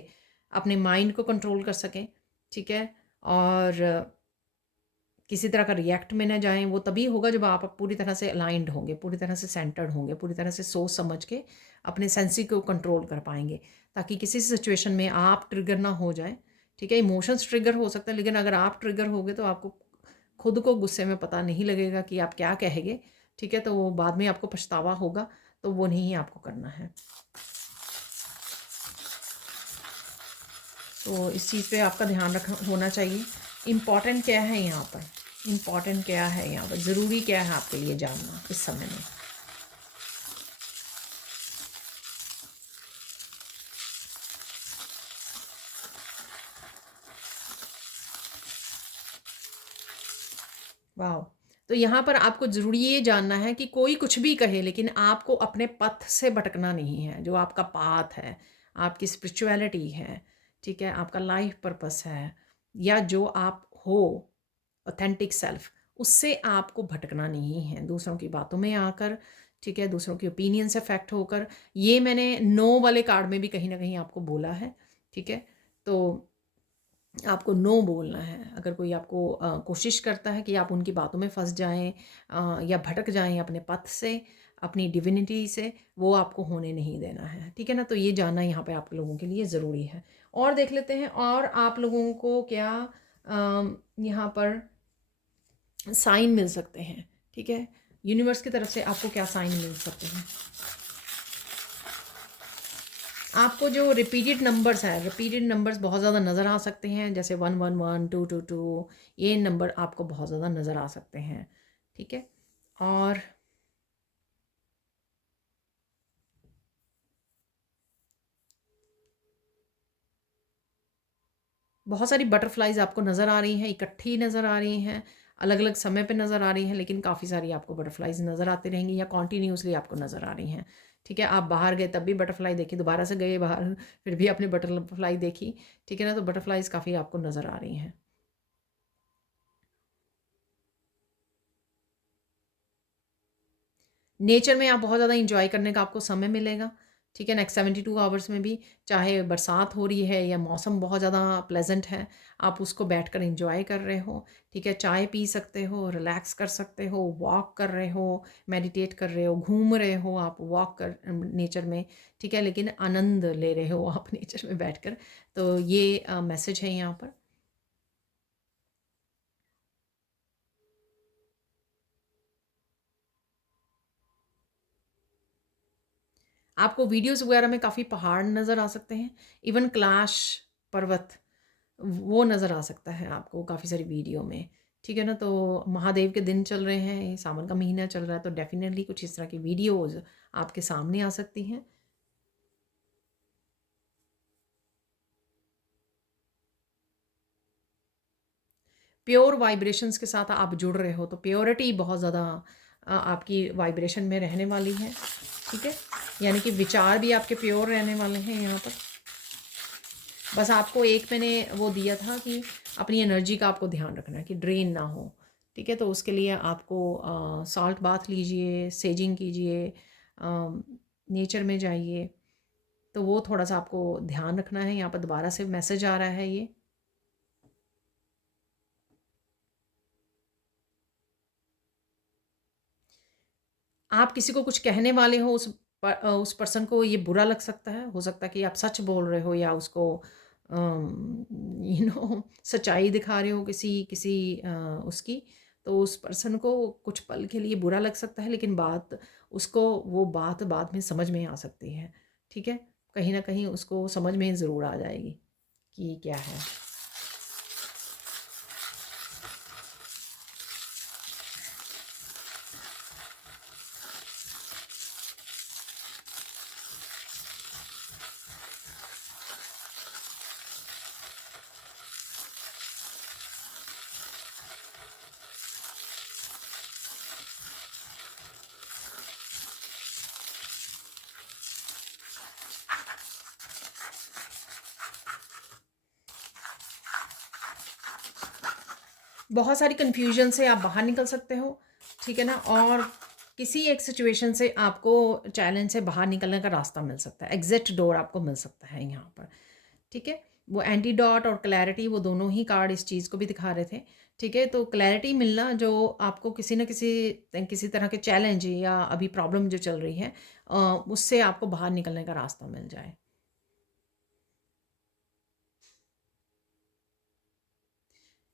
अपने माइंड को कंट्रोल कर सकें, ठीक है। और किसी तरह का रिएक्ट में ना जाएं। वो तभी होगा जब आप पूरी तरह से अलाइंड होंगे, पूरी तरह से सेंटर्ड होंगे, पूरी तरह से सोच समझ के अपने सेंसी को कंट्रोल कर पाएंगे, ताकि किसी सिचुएशन में आप ट्रिगर ना हो जाए, ठीक है। इमोशंस ट्रिगर हो सकता है, लेकिन अगर आप ट्रिगर होगे तो आपको खुद को गुस्से में पता नहीं लगेगा कि आप क्या कहेंगे, ठीक है। तो वो बाद में आपको पछतावा होगा, तो वो नहीं आपको करना है। तो इस चीज़ पे आपका ध्यान रखना होना चाहिए। इम्पॉर्टेंट क्या है यहाँ पर, इम्पॉर्टेंट क्या है यहाँ पर, ज़रूरी क्या है आपके लिए जानना इस समय में। वाह। तो यहाँ पर आपको ज़रूरी ये जानना है कि कोई कुछ भी कहे, लेकिन आपको अपने पथ से भटकना नहीं है। जो आपका पाथ है, आपकी स्पिरिचुअलिटी है, ठीक है, आपका लाइफ पर्पस है, या जो आप हो ऑथेंटिक सेल्फ, उससे आपको भटकना नहीं है दूसरों की बातों में आकर, ठीक है, दूसरों के ओपिनियन से अफेक्ट होकर। ये मैंने नो वाले कार्ड में भी कहीं ना कहीं आपको बोला है, ठीक है। तो आपको नो बोलना है। अगर कोई आपको कोशिश करता है कि आप उनकी बातों में फंस जाएं या भटक जाएं अपने पथ से, अपनी डिविनिटी से, वो आपको होने नहीं देना है, ठीक है ना। तो ये जानना यहाँ पे आप लोगों के लिए ज़रूरी है। और देख लेते हैं और आप लोगों को क्या यहाँ पर साइन मिल सकते हैं, ठीक है। यूनिवर्स की तरफ से आपको क्या साइन मिल सकते हैं। आपको जो रिपीटेड नंबर्स हैं, रिपीटेड नंबर्स बहुत ज़्यादा नज़र आ सकते हैं, जैसे 111, 222, ये नंबर आपको बहुत ज़्यादा नज़र आ सकते हैं, ठीक है। और बहुत सारी बटरफ्लाइज आपको नज़र आ रही हैं, इकट्ठी नज़र आ रही हैं, अलग अलग समय पे नज़र आ रही हैं, लेकिन काफ़ी सारी आपको बटरफ्लाइज नज़र आती रहेंगी या कॉन्टीन्यूसली आपको नज़र आ रही हैं, ठीक है। आप बाहर गए तब भी बटरफ्लाई देखी, दोबारा से गए बाहर फिर भी आपने बटरफ्लाई देखी, ठीक है ना। तो बटरफ्लाइज काफ़ी आपको नज़र आ रही हैं। नेचर में आप बहुत ज़्यादा इंजॉय करने का आपको समय मिलेगा, ठीक है। नेक्स्ट 72 आवर्स में भी, चाहे बरसात हो रही है या मौसम बहुत ज़्यादा प्लेजेंट है, आप उसको बैठकर इंजॉय कर रहे हो, ठीक है। चाय पी सकते हो, रिलैक्स कर सकते हो, वॉक कर रहे हो, मेडिटेट कर रहे हो, घूम रहे हो आप वॉक कर नेचर में, ठीक है, लेकिन आनंद ले रहे हो आप नेचर में बैठकर। तो ये मैसेज है यहाँ पर। आपको वीडियोस वगैरह में काफ़ी पहाड़ नज़र आ सकते हैं, इवन कैलाश पर्वत वो नज़र आ सकता है आपको काफ़ी सारी वीडियो में, ठीक है ना। तो महादेव के दिन चल रहे हैं, ये सावन का महीना चल रहा है, तो डेफिनेटली कुछ इस तरह की वीडियोज़ आपके सामने आ सकती हैं। प्योर वाइब्रेशंस के साथ आप जुड़ रहे हो, तो प्योरिटी बहुत ज़्यादा आपकी वाइब्रेशन में रहने वाली है, ठीक है। यानी कि विचार भी आपके प्योर रहने वाले हैं यहाँ पर। बस आपको एक मैंने वो दिया था कि अपनी एनर्जी का आपको ध्यान रखना है कि ड्रेन ना हो, ठीक है। तो उसके लिए आपको सॉल्ट बाथ लीजिए, सेजिंग कीजिए, नेचर में जाइए, तो वो थोड़ा सा आपको ध्यान रखना है। यहाँ पर दोबारा से मैसेज आ रहा है ये। आप किसी को कुछ कहने वाले हो, उस पर्सन को ये बुरा लग सकता है, हो सकता है कि आप सच बोल रहे हो या उसको सच्चाई दिखा रहे हो किसी किसी उसकी, तो उस पर्सन को कुछ पल के लिए बुरा लग सकता है, लेकिन बात उसको वो बात बाद में समझ में आ सकती है, ठीक है। कहीं ना कहीं उसको समझ में ज़रूर आ जाएगी कि ये क्या है। बहुत सारी कन्फ्यूजन से आप बाहर निकल सकते हो, ठीक है ना। और किसी एक सिचुएशन से आपको चैलेंज से बाहर निकलने का रास्ता मिल सकता है, एग्जिट डोर आपको मिल सकता है यहाँ पर, ठीक है। वो एंटीडॉट और क्लैरिटी, वो दोनों ही कार्ड इस चीज़ को भी दिखा रहे थे, ठीक है। तो क्लैरिटी मिलना, जो आपको किसी न किसी किसी तरह के चैलेंज या अभी प्रॉब्लम जो चल रही है उससे आपको बाहर निकलने का रास्ता मिल जाए।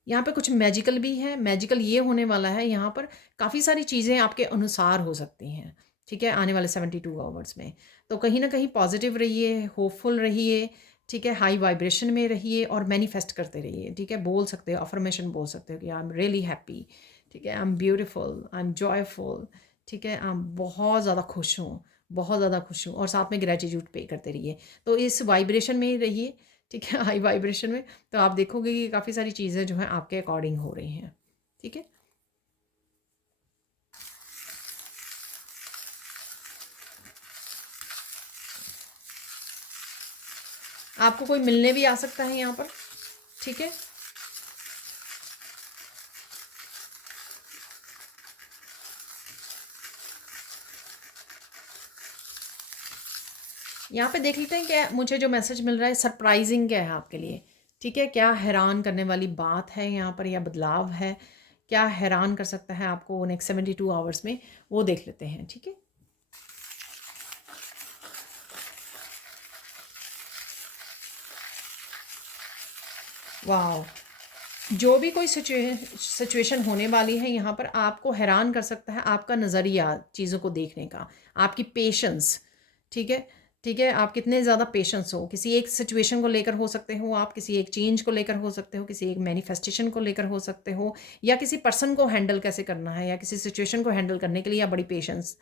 यहाँ पे कुछ मैजिकल भी है। मैजिकल ये होने वाला है यहाँ पर, काफ़ी सारी चीज़ें आपके अनुसार हो सकती हैं, ठीक है, आने वाले 72 आवर्स में। तो कहीं न कहीं पॉजिटिव रहिए, होपफुल रहिए, ठीक है, हाई वाइब्रेशन में रहिए और मैनिफेस्ट करते रहिए, ठीक है। बोल सकते हो, अफ़र्मेशन बोल सकते हो कि आई एम रियली हैप्पी, ठीक है, I am beautiful, I am joyful, ठीक है, आई एम बहुत ज़्यादा खुश हूँ, बहुत ज़्यादा खुश हूँ, और साथ में ग्रैटिट्यूड पे करते रहिए। तो इस वाइब्रेशन में ही रहिए, ठीक है, हाई वाइब्रेशन में। तो आप देखोगे कि काफ़ी सारी चीज़ें जो हैं आपके अकॉर्डिंग हो रही हैं, ठीक है। आपको कोई मिलने भी आ सकता है यहाँ पर, ठीक है। यहाँ पे देख लेते हैं क्या मुझे जो मैसेज मिल रहा है, सरप्राइजिंग क्या है आपके लिए। ठीक है, क्या हैरान करने वाली बात है यहाँ पर या बदलाव है, क्या हैरान कर सकता है आपको नेक्स्ट 72 आवर्स में, वो देख लेते हैं। ठीक है, वाह, जो भी कोई सिचुएशन होने वाली है यहाँ पर आपको हैरान कर सकता है आपका नज़रिया चीज़ों को देखने का, आपकी पेशेंस। ठीक है, ठीक है, आप कितने ज़्यादा पेशेंस हो, किसी एक सिचुएशन को लेकर हो सकते हो, आप किसी एक चेंज को लेकर हो सकते हो, किसी एक मैनिफेस्टेशन को लेकर हो सकते हो, या किसी पर्सन को हैंडल कैसे करना है, या किसी सिचुएशन को हैंडल करने के लिए आप बड़ी पेशेंस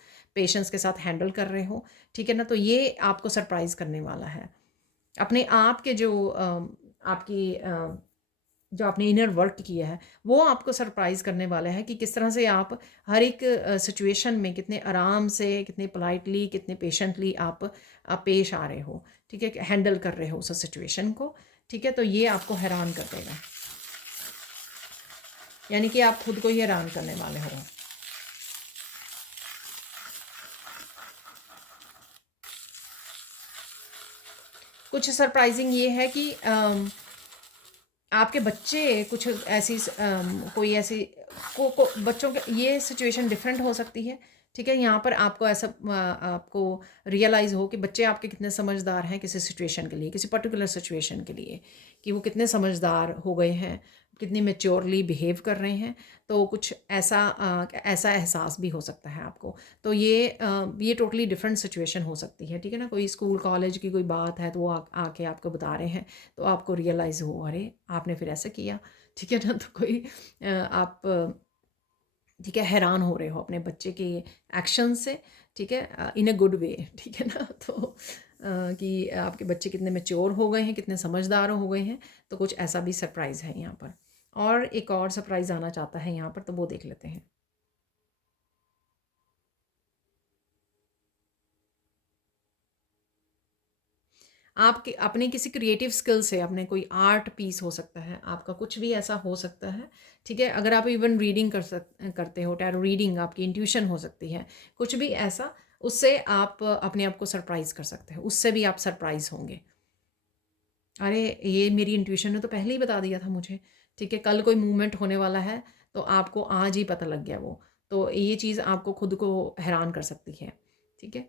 के साथ हैंडल कर रहे हो। ठीक है ना, तो ये आपको सरप्राइज़ करने वाला है। अपने आप के जो आपकी जो आपने इनर वर्क किया है वो आपको सरप्राइज़ करने वाला है कि किस तरह से आप हर एक सिचुएशन में कितने आराम से, कितने पोलाइटली, कितने पेशेंटली आप पेश आ रहे हो। ठीक है, हैंडल कर रहे हो उस सिचुएशन को। ठीक है, तो ये आपको हैरान कर देगा, यानी कि आप खुद को ही हैरान करने वाले हो। कुछ सरप्राइजिंग ये है कि आपके बच्चे कुछ ऐसी कोई ऐसी बच्चों के ये सिचुएशन डिफरेंट हो सकती है। ठीक है, यहाँ पर आपको ऐसा आपको रियलाइज़ हो कि बच्चे आपके कितने समझदार हैं किसी सिचुएशन के लिए, किसी पर्टिकुलर सिचुएशन के लिए, कि वो कितने समझदार हो गए हैं, कितनी मेच्योरली बिहेव कर रहे हैं। तो कुछ ऐसा एहसास भी हो सकता है आपको। तो ये टोटली डिफरेंट सिचुएशन हो सकती है। ठीक है ना, कोई स्कूल कॉलेज की कोई बात है तो वो आके आपको बता रहे हैं, तो आपको रियलाइज़ हो, अरे आपने फिर ऐसा किया। ठीक है ना, तो कोई आप ठीक है हैरान हो रहे हो अपने बच्चे के एक्शन से। ठीक है, इन अ गुड वे। ठीक है ना, तो कि आपके बच्चे कितने मैच्योर हो गए हैं, कितने समझदार हो गए हैं। तो कुछ ऐसा भी सरप्राइज़ है यहाँ पर। और एक और सरप्राइज़ आना चाहता है यहाँ पर, तो वो देख लेते हैं। आपके अपने किसी क्रिएटिव स्किल से, अपने कोई आर्ट पीस हो सकता है आपका, कुछ भी ऐसा हो सकता है। ठीक है, अगर आप इवन रीडिंग करते हो, टैरो रीडिंग आपकी इंट्यूशन हो सकती है, कुछ भी ऐसा, उससे आप अपने आप को सरप्राइज कर सकते हो, उससे भी आप सरप्राइज होंगे। अरे ये मेरी इंट्यूशन ने तो पहले ही बता दिया था मुझे। ठीक है, कल कोई मूवमेंट होने वाला है तो आपको आज ही पता लग गया वो। तो ये चीज़ आपको खुद को हैरान कर सकती है। ठीक है,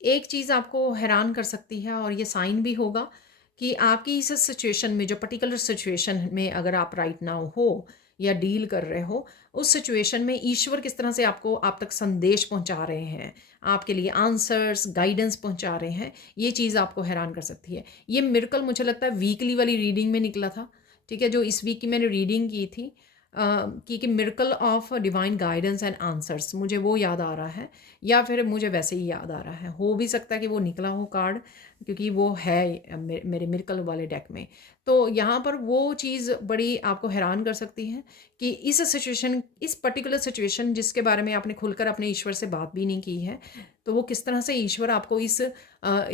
एक चीज़ आपको हैरान कर सकती है और ये साइन भी होगा कि आपकी इस सिचुएशन में, जो पर्टिकुलर सिचुएशन में अगर आप राइट नाउ हो या डील कर रहे हो, उस सिचुएशन में ईश्वर किस तरह से आपको आप तक संदेश पहुंचा रहे हैं, आपके लिए आंसर्स, गाइडेंस पहुंचा रहे हैं, ये चीज़ आपको हैरान कर सकती है। ये मिरेकल मुझे लगता है वीकली वाली रीडिंग में निकला था। ठीक है, जो इस वीक की मैंने रीडिंग की थी, कि miracle of divine guidance and answers, मुझे वो याद आ रहा है, या फिर मुझे वैसे ही याद आ रहा है। हो भी सकता है कि वो निकला हो कार्ड, क्योंकि वो है मेरे मिरेकल वाले डेक में। तो यहाँ पर वो चीज़ बड़ी आपको हैरान कर सकती है कि इस पर्टिकुलर सिचुएशन जिसके बारे में आपने खुलकर अपने ईश्वर से बात भी नहीं की है, तो वो किस तरह से ईश्वर आपको इस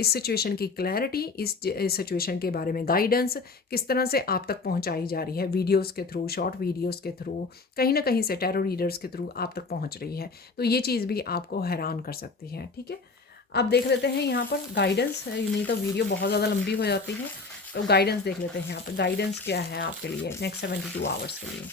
सिचुएशन की क्लैरिटी, इस सिचुएशन के बारे में गाइडेंस किस तरह से आप तक पहुंचाई जा रही है, वीडियोस के थ्रू, शॉर्ट वीडियोस के थ्रू, कहीं ना कहीं से टैरो रीडर्स के थ्रू आप तक पहुंच रही है। तो ये चीज़ भी आपको हैरान कर सकती है। ठीक है, अब देख लेते हैं यहाँ पर गाइडेंस, नहीं तो वीडियो बहुत ज़्यादा लंबी हो जाती है। तो गाइडेंस देख लेते हैं यहाँ पर, गाइडेंस क्या है आपके लिए नेक्स्ट 72 आवर्स के लिए।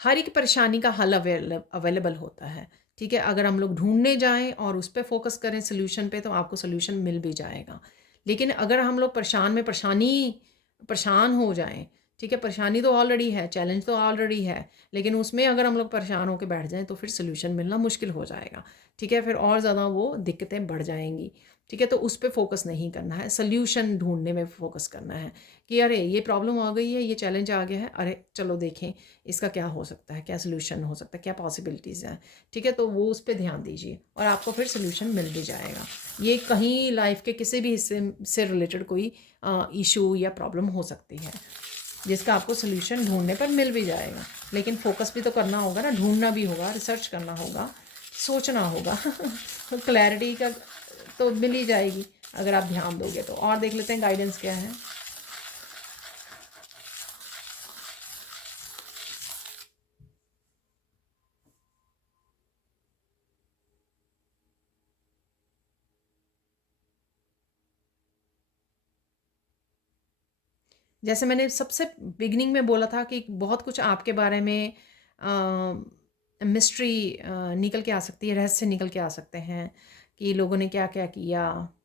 हर एक परेशानी का हल अवेलेबल होता है। ठीक है, अगर हम लोग ढूंढने जाएं और उस पर फोकस करें सोल्यूशन पे, तो आपको सोल्यूशन मिल भी जाएगा। लेकिन अगर हम लोग परेशान हो जाएं, ठीक है, परेशानी तो ऑलरेडी है, चैलेंज तो ऑलरेडी है, लेकिन उसमें अगर हम लोग परेशान होकर बैठ जाएं तो फिर सोल्यूशन मिलना मुश्किल हो जाएगा। ठीक है, फिर और ज़्यादा वो दिक्कतें बढ़ जाएंगी। ठीक है, तो उस पर फोकस नहीं करना है, सोल्यूशन ढूंढने में फोकस करना है कि अरे ये प्रॉब्लम आ गई है, ये चैलेंज आ गया है, अरे चलो देखें इसका क्या हो सकता है, क्या सोल्यूशन हो सकता है, क्या पॉसिबिलिटीज़ हैं। ठीक है, तो वो उस पर ध्यान दीजिए और आपको फिर सोल्यूशन मिल भी जाएगा। ये कहीं लाइफ के किसी भी हिस्से से रिलेटेड कोई इशू या प्रॉब्लम हो सकती है जिसका आपको सोल्यूशन ढूंढने पर मिल भी जाएगा, लेकिन फोकस भी तो करना होगा ना, ढूंढना भी होगा, रिसर्च करना होगा, सोचना होगा तो क्लैरिटी का तो मिल ही जाएगी अगर आप ध्यान दोगे तो। और देख लेते हैं गाइडेंस क्या है। जैसे मैंने सबसे बिगिनिंग में बोला था कि बहुत कुछ आपके बारे में मिस्ट्री निकल के आ सकती है, रहस्य निकल के आ सकते हैं कि लोगों ने क्या क्या किया,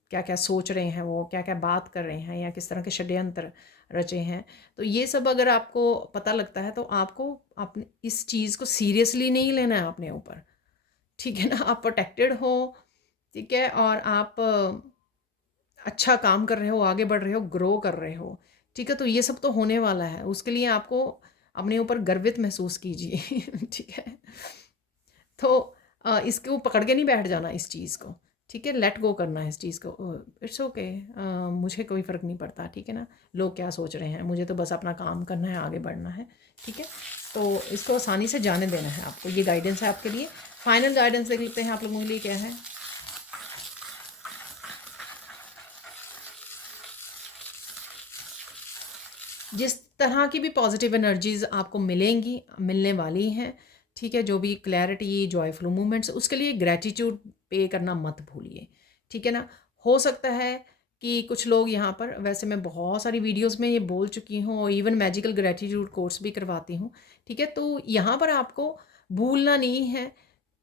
क्या क्या सोच रहे हैं, वो क्या क्या बात कर रहे हैं या किस तरह के षड्यंत्र रचे हैं। तो ये सब अगर आपको पता लगता है तो आपको अपने इस चीज़ को सीरियसली नहीं लेना है अपने ऊपर। ठीक है ना, आप प्रोटेक्टेड हो। ठीक है, और आप अच्छा काम कर रहे हो, आगे बढ़ रहे हो, ग्रो कर रहे हो। ठीक है, तो ये सब तो होने वाला है, उसके लिए आपको अपने ऊपर गर्वित महसूस कीजिए ठीक है, तो इसको पकड़ के नहीं बैठ जाना इस चीज़ को। ठीक है, लेट गो करना है इस चीज़ को। इट्स ओके, मुझे कोई फ़र्क नहीं पड़ता। ठीक है ना, लोग क्या सोच रहे हैं, मुझे तो बस अपना काम करना है, आगे बढ़ना है। ठीक है, तो इसको आसानी से जाने देना है आपको। ये गाइडेंस है आपके लिए। फाइनल गाइडेंस देख लेते हैं आप लोगों के लिए क्या है। जिस तरह की भी पॉजिटिव एनर्जीज़ आपको मिलेंगी, मिलने वाली हैं, ठीक है, जो भी क्लैरिटी, जॉयफुल मूवमेंट्स, उसके लिए ग्रैटिट्यूड पे करना मत भूलिए। ठीक है ना, हो सकता है कि कुछ लोग यहाँ पर, वैसे मैं बहुत सारी वीडियोस में ये बोल चुकी हूँ और इवन मैजिकल ग्रैटिट्यूड कोर्स भी करवाती हूँ। ठीक है, तो यहाँ पर आपको भूलना नहीं है,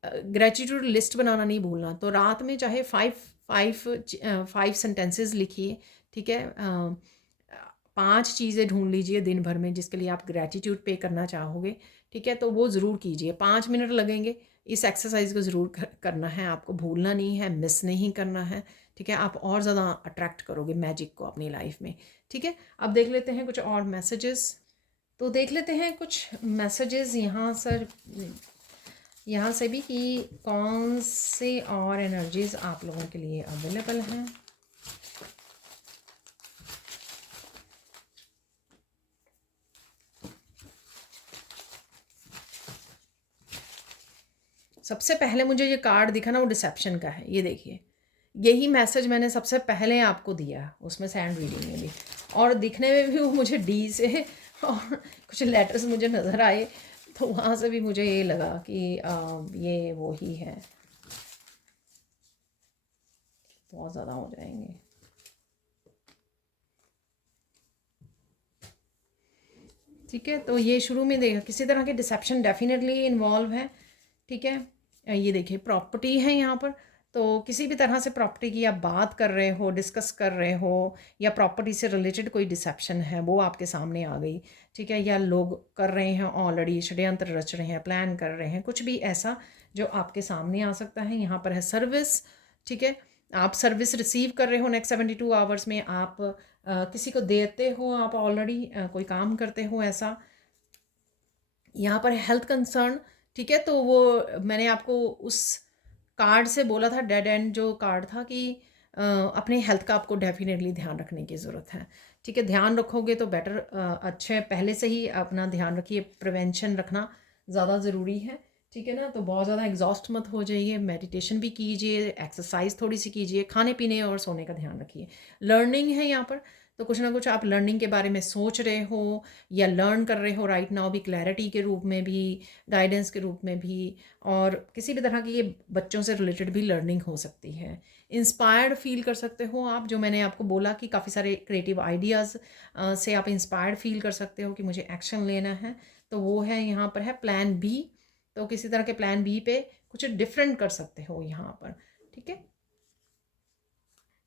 ग्रैटिट्यूड लिस्ट बनाना नहीं भूलना। तो रात में चाहे फाइव सेंटेंसेस लिखिए। ठीक है, 5 चीज़ें ढूंढ लीजिए दिन भर में जिसके लिए आप ग्रैटिट्यूड पे करना चाहोगे। ठीक है, तो वो ज़रूर कीजिए, 5 मिनट लगेंगे। इस एक्सरसाइज को ज़रूर करना है, आपको भूलना नहीं है, मिस नहीं करना है। ठीक है, आप और ज़्यादा अट्रैक्ट करोगे मैजिक को अपनी लाइफ में। ठीक है, अब देख लेते हैं कुछ और मैसेजेस। तो देख लेते हैं कुछ मैसेजेस यहाँ से भी कि कौन से और एनर्जीज आप लोगों के लिए अवेलेबल हैं। सबसे पहले मुझे ये कार्ड दिखा ना, वो डिसेप्शन का है। ये देखिए, यही मैसेज मैंने सबसे पहले आपको दिया उसमें सैंड रीडिंग में भी, और दिखने में भी वो मुझे डी से और कुछ लेटर्स मुझे नज़र आए, तो वहाँ से भी मुझे ये लगा कि ये वो ही है। बहुत ज़्यादा हो जाएंगे। ठीक है, तो ये शुरू में देखा किसी तरह के डिसेप्शन डेफिनेटली इन्वॉल्व है। ठीक है, ये देखिए प्रॉपर्टी है यहाँ पर, तो किसी भी तरह से प्रॉपर्टी की आप बात कर रहे हो, डिस्कस कर रहे हो, या प्रॉपर्टी से रिलेटेड कोई डिसेप्शन है वो आपके सामने आ गई। ठीक है, या लोग कर रहे हैं ऑलरेडी, षड्यंत्र रच रहे हैं, प्लान कर रहे हैं, कुछ भी ऐसा जो आपके सामने आ सकता है। यहाँ पर है सर्विस। ठीक है, आप सर्विस रिसीव कर रहे हो नेक्स्ट 72 आवर्स में, आप किसी को देते हो, आप ऑलरेडी कोई काम करते हो ऐसा। यहाँ पर हेल्थ कंसर्न। ठीक है, तो वो मैंने आपको उस कार्ड से बोला था, डेड एंड जो कार्ड था, कि अपने हेल्थ का आपको डेफिनेटली ध्यान रखने की ज़रूरत है। ठीक है, ध्यान रखोगे तो बेटर, अच्छे पहले से ही अपना ध्यान रखिए, प्रिवेंशन रखना ज़्यादा ज़रूरी है। ठीक है ना, तो बहुत ज़्यादा एग्जॉस्ट मत हो जाइए, मेडिटेशन भी कीजिए, एक्सरसाइज थोड़ी सी कीजिए, खाने पीने और सोने का ध्यान रखिए। लर्निंग है यहाँ पर, तो कुछ ना कुछ आप लर्निंग के बारे में सोच रहे हो या लर्न कर रहे हो राइट नाउ भी, क्लैरिटी के रूप में भी, गाइडेंस के रूप में भी, और किसी भी तरह की ये बच्चों से रिलेटेड भी लर्निंग हो सकती है। इंस्पायर्ड फील कर सकते हो आप, जो मैंने आपको बोला कि काफ़ी सारे क्रिएटिव आइडियाज़ से आप इंस्पायर्ड फील कर सकते हो कि मुझे एक्शन लेना है, तो वो है यहाँ पर है प्लान बी। तो किसी तरह के प्लान बी पे कुछ डिफरेंट कर सकते हो यहाँ पर। ठीक है,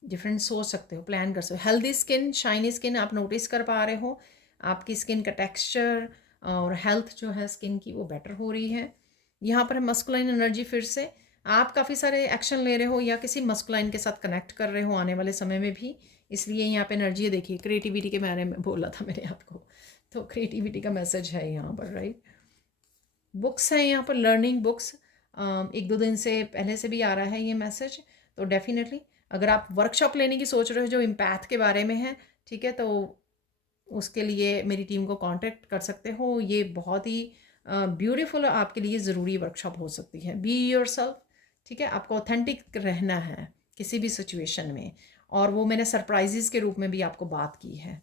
डिफरेंट सोच सकते हो, प्लान कर सकते हो। हेल्दी स्किन, शाइनी स्किन आप नोटिस कर पा रहे हो, आपकी स्किन का टेक्सचर और हेल्थ जो है स्किन की वो बेटर हो रही है। यहाँ पर है मस्कुलाइन एनर्जी। फिर से आप काफ़ी सारे एक्शन ले रहे हो या किसी मस्कुलाइन के साथ कनेक्ट कर रहे हो आने वाले समय में भी, इसलिए यहाँ पे एनर्जी देखिए। क्रिएटिविटी के बारे में बोला था मैंने आपको, तो क्रिएटिविटी का मैसेज है यहाँ पर, राइट। बुक्स हैं यहाँ पर, लर्निंग बुक्स। एक दो दिन से पहले से भी आ रहा है ये मैसेज। तो डेफिनेटली अगर आप वर्कशॉप लेने की सोच रहे हो जो इम्पैथ के बारे में है, ठीक है, तो उसके लिए मेरी टीम को कांटेक्ट कर सकते हो। ये बहुत ही ब्यूटीफुल आपके लिए ज़रूरी वर्कशॉप हो सकती है। बी योरसेल्फ, ठीक है, आपको ऑथेंटिक रहना है किसी भी सिचुएशन में, और वो मैंने सरप्राइजेस के रूप में भी आपको बात की है।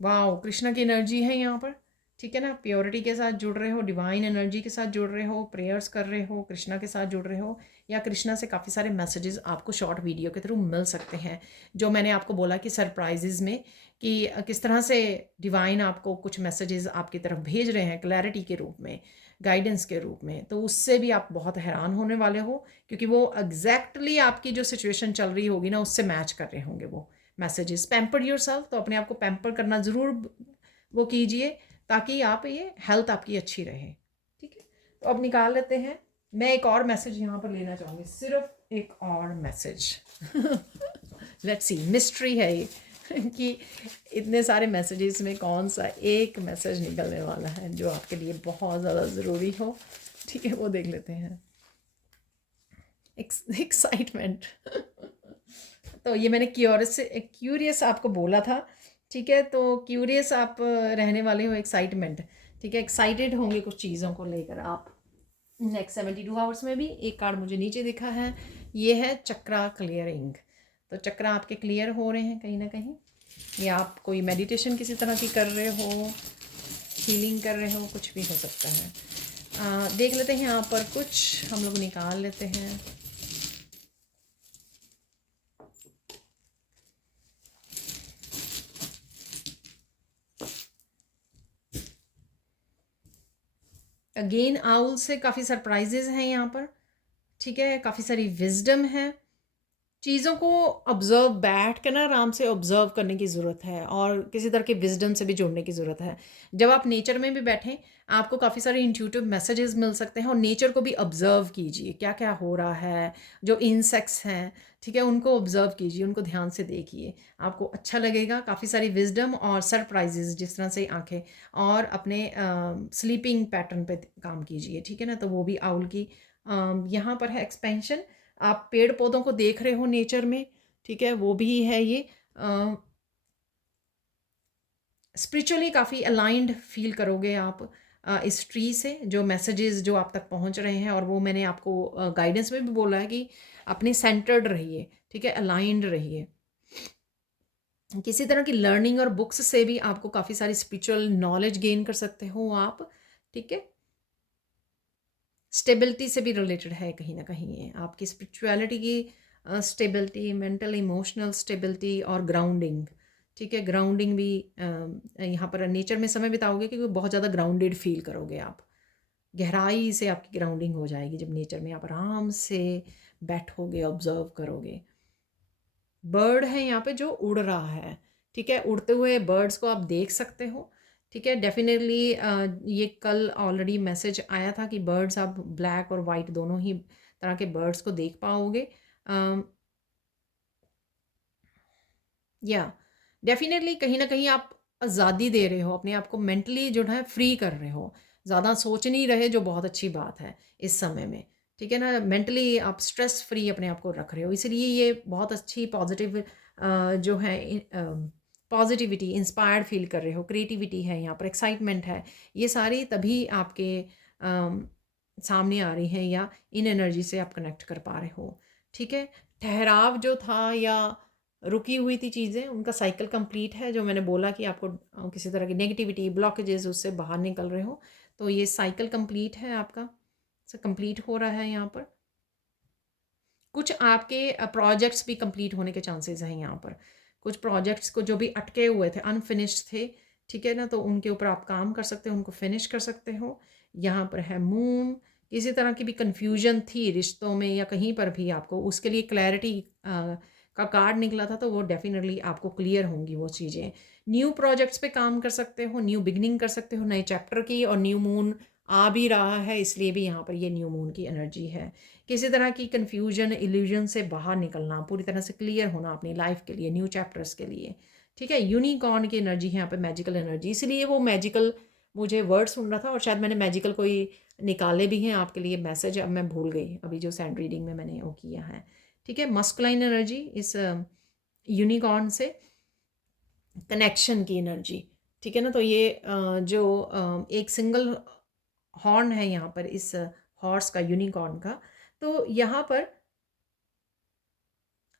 वाह, कृष्णा की एनर्जी है यहाँ पर, ठीक है ना। प्योरिटी के साथ जुड़ रहे हो, डिवाइन एनर्जी के साथ जुड़ रहे हो, प्रेयर्स कर रहे हो, कृष्णा के साथ जुड़ रहे हो, या कृष्णा से काफ़ी सारे मैसेजेस आपको शॉर्ट वीडियो के थ्रू मिल सकते हैं। जो मैंने आपको बोला कि सरप्राइजेज में कि किस तरह से डिवाइन आपको कुछ मैसेजेस आपकी तरफ भेज रहे हैं क्लैरिटी के रूप में, गाइडेंस के रूप में, तो उससे भी आप बहुत हैरान होने वाले हो, क्योंकि वो एग्जैक्टली आपकी जो सिचुएशन चल रही होगी ना उससे मैच कर रहे होंगे वो मैसेजेस। पैम्पर योरसेल्फ, तो अपने आप को पैम्पर करना ज़रूर वो कीजिए, ताकि आप ये हेल्थ आपकी अच्छी रहे, ठीक है। तो अब निकाल लेते हैं। मैं एक और मैसेज यहाँ पर लेना चाहूँगी, सिर्फ एक और मैसेज। लेट्स सी, मिस्ट्री है ये कि इतने सारे मैसेजेस में कौन सा एक मैसेज निकलने वाला है जो आपके लिए बहुत ज़्यादा ज़रूरी हो, ठीक है, वो देख लेते हैं। एक्साइटमेंट। तो ये मैंने क्यूरियस आपको बोला था, ठीक है, तो क्यूरियस आप रहने वाले हो, एक्साइटमेंट, ठीक है, एक्साइटेड होंगे कुछ चीज़ों को लेकर आप नेक्स्ट 72 आवर्स में भी। एक कार्ड मुझे नीचे दिखा है, ये है चक्रा क्लियरिंग। तो चक्रा आपके क्लियर हो रहे हैं कहीं ना कहीं, या आप कोई मेडिटेशन किसी तरह की कर रहे हो, हीलिंग कर रहे हो, कुछ भी हो सकता है। देख लेते हैं यहाँ पर कुछ हम लोग निकाल लेते हैं। अगेन आउल से काफ़ी सरप्राइजेज हैं यहाँ पर, ठीक है, काफ़ी सारी विजडम है। चीज़ों को ऑब्ज़र्व, बैठ के ना आराम से ऑब्ज़र्व करने की ज़रूरत है, और किसी तरह के विजडम से भी जुड़ने की ज़रूरत है। जब आप नेचर में भी बैठें, आपको काफ़ी सारे इंट्यूटिव मैसेजेस मिल सकते हैं, और नेचर को भी ऑब्ज़र्व कीजिए क्या क्या हो रहा है। जो इंसेक्ट्स हैं, ठीक है, उनको ऑब्ज़र्व कीजिए, उनको ध्यान से देखिए, आपको अच्छा लगेगा। काफ़ी सारी विजडम और सरप्राइजेज, जिस तरह से आंखें, और अपने स्लीपिंग पैटर्न पे काम कीजिए, ठीक है ना। तो वो भी आउल की यहाँ पर है एक्सपेंशन। आप पेड़ पौधों को देख रहे हो नेचर में, ठीक है, वो भी है ये। स्पिरिचुअली काफ़ी अलाइंड फील करोगे आप इस ट्री से, जो मैसेजेस जो आप तक पहुंच रहे हैं। और वो मैंने आपको गाइडेंस में भी बोला है कि अपने सेंटर्ड रहिए, ठीक है, अलाइंड रहिए। किसी तरह की लर्निंग और बुक्स से भी आपको काफ़ी सारी स्पिरिचुअल नॉलेज गेन कर सकते हो आप, ठीक है। स्टेबिलिटी से भी रिलेटेड है कहीं ना कहीं ये आपकी स्पिरिचुअलिटी की स्टेबिलिटी, मेंटल इमोशनल स्टेबिलिटी और ग्राउंडिंग, ठीक है। ग्राउंडिंग भी यहाँ पर नेचर में समय बिताओगे क्योंकि बहुत ज़्यादा ग्राउंडेड फील करोगे आप। गहराई से आपकी ग्राउंडिंग हो जाएगी जब नेचर में आप आराम से बैठोगे, ऑब्जर्व करोगे। बर्ड है यहाँ पे जो उड़ रहा है, ठीक है, उड़ते हुए बर्ड्स को आप देख सकते हो, ठीक है। डेफिनेटली ये कल ऑलरेडी मैसेज आया था कि बर्ड्स, आप ब्लैक और वाइट दोनों ही तरह के बर्ड्स को देख पाओगे। या डेफिनेटली कहीं ना कहीं आप आज़ादी दे रहे हो अपने आप को, मेंटली जो है फ्री कर रहे हो, ज़्यादा सोच नहीं रहे, जो बहुत अच्छी बात है इस समय में, ठीक है ना। मेंटली आप स्ट्रेस फ्री अपने आप को रख रहे हो, इसलिए ये बहुत अच्छी पॉजिटिव जो है पॉजिटिविटी, इंस्पायर्ड फील कर रहे हो, क्रिएटिविटी है यहाँ पर, एक्साइटमेंट है, ये सारी तभी आपके सामने आ रही हैं, या इन एनर्जी से आप कनेक्ट कर पा रहे हो, ठीक है। ठहराव जो था या रुकी हुई थी चीज़ें, उनका साइकिल कंप्लीट है। जो मैंने बोला कि आपको किसी तरह की नेगेटिविटी, ब्लॉकेजेस, उससे बाहर निकल रहे हो, तो ये साइकिल कंप्लीट है आपका, से कंप्लीट हो रहा है यहाँ पर। कुछ आपके प्रोजेक्ट्स भी कंप्लीट होने के चांसेस हैं यहाँ पर। कुछ प्रोजेक्ट्स को जो भी अटके हुए थे, अनफिनिश्ड थे, ठीक है ना, तो उनके ऊपर आप काम कर सकते हो, उनको फिनिश कर सकते हो। यहाँ पर है मून। किसी तरह की भी कन्फ्यूजन थी रिश्तों में या कहीं पर भी, आपको उसके लिए क्लैरिटी का कार्ड निकला था, तो वो डेफिनेटली आपको क्लियर होंगी वो चीज़ें। न्यू प्रोजेक्ट्स पे काम कर सकते हो, न्यू बिगनिंग कर सकते हो नए चैप्टर की, और न्यू मून आ भी रहा है, इसलिए भी यहाँ पर ये न्यू मून की एनर्जी है। किसी तरह की कन्फ्यूजन, इल्यूजन से बाहर निकलना, पूरी तरह से क्लियर होना अपनी लाइफ के लिए, न्यू चैप्टर्स के लिए, ठीक है। यूनिकॉर्न की एनर्जी है यहाँ पे, मैजिकल एनर्जी, इसलिए वो मैजिकल मुझे वर्ड सुन रहा था, और शायद मैंने मैजिकल कोई निकाले भी हैं आपके लिए मैसेज, अब मैं भूल गई अभी जो सैंड रीडिंग में मैंने वो किया है, ठीक है। मस्कुलाइन एनर्जी इस यूनिकॉर्न से कनेक्शन की एनर्जी, ठीक है ना। तो ये जो एक सिंगल हॉर्न है यहाँ पर इस हॉर्स का, यूनिकॉर्न का, तो यहाँ पर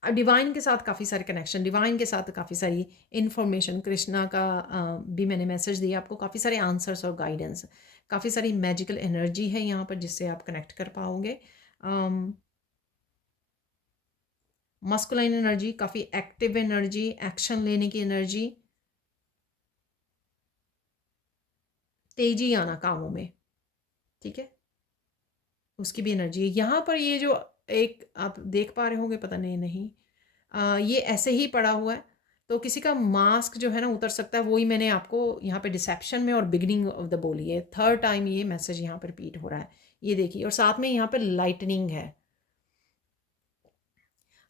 डिवाइन के साथ काफ़ी सारे कनेक्शन, डिवाइन के साथ काफ़ी सारी इन्फॉर्मेशन, कृष्णा का भी मैंने मैसेज दिया आपको, काफ़ी सारे आंसर्स और गाइडेंस, काफ़ी सारी मैजिकल एनर्जी है यहाँ पर जिससे आप कनेक्ट कर पाओगे। मस्कुलाइन एनर्जी काफ़ी एक्टिव एनर्जी, एक्शन लेने की एनर्जी, तेजी आना कामों में, ठीक है, उसकी भी एनर्जी है यहाँ पर। ये जो एक आप देख पा रहे होंगे, पता नहीं ये ऐसे ही पड़ा हुआ है, तो किसी का मास्क जो है ना उतर सकता है, वही मैंने आपको यहाँ पे डिसेप्शन में और बिगिनिंग ऑफ द बोली है, थर्ड टाइम ये मैसेज यहाँ पर रिपीट हो रहा है, ये देखिए। और साथ में यहाँ पर लाइटनिंग है।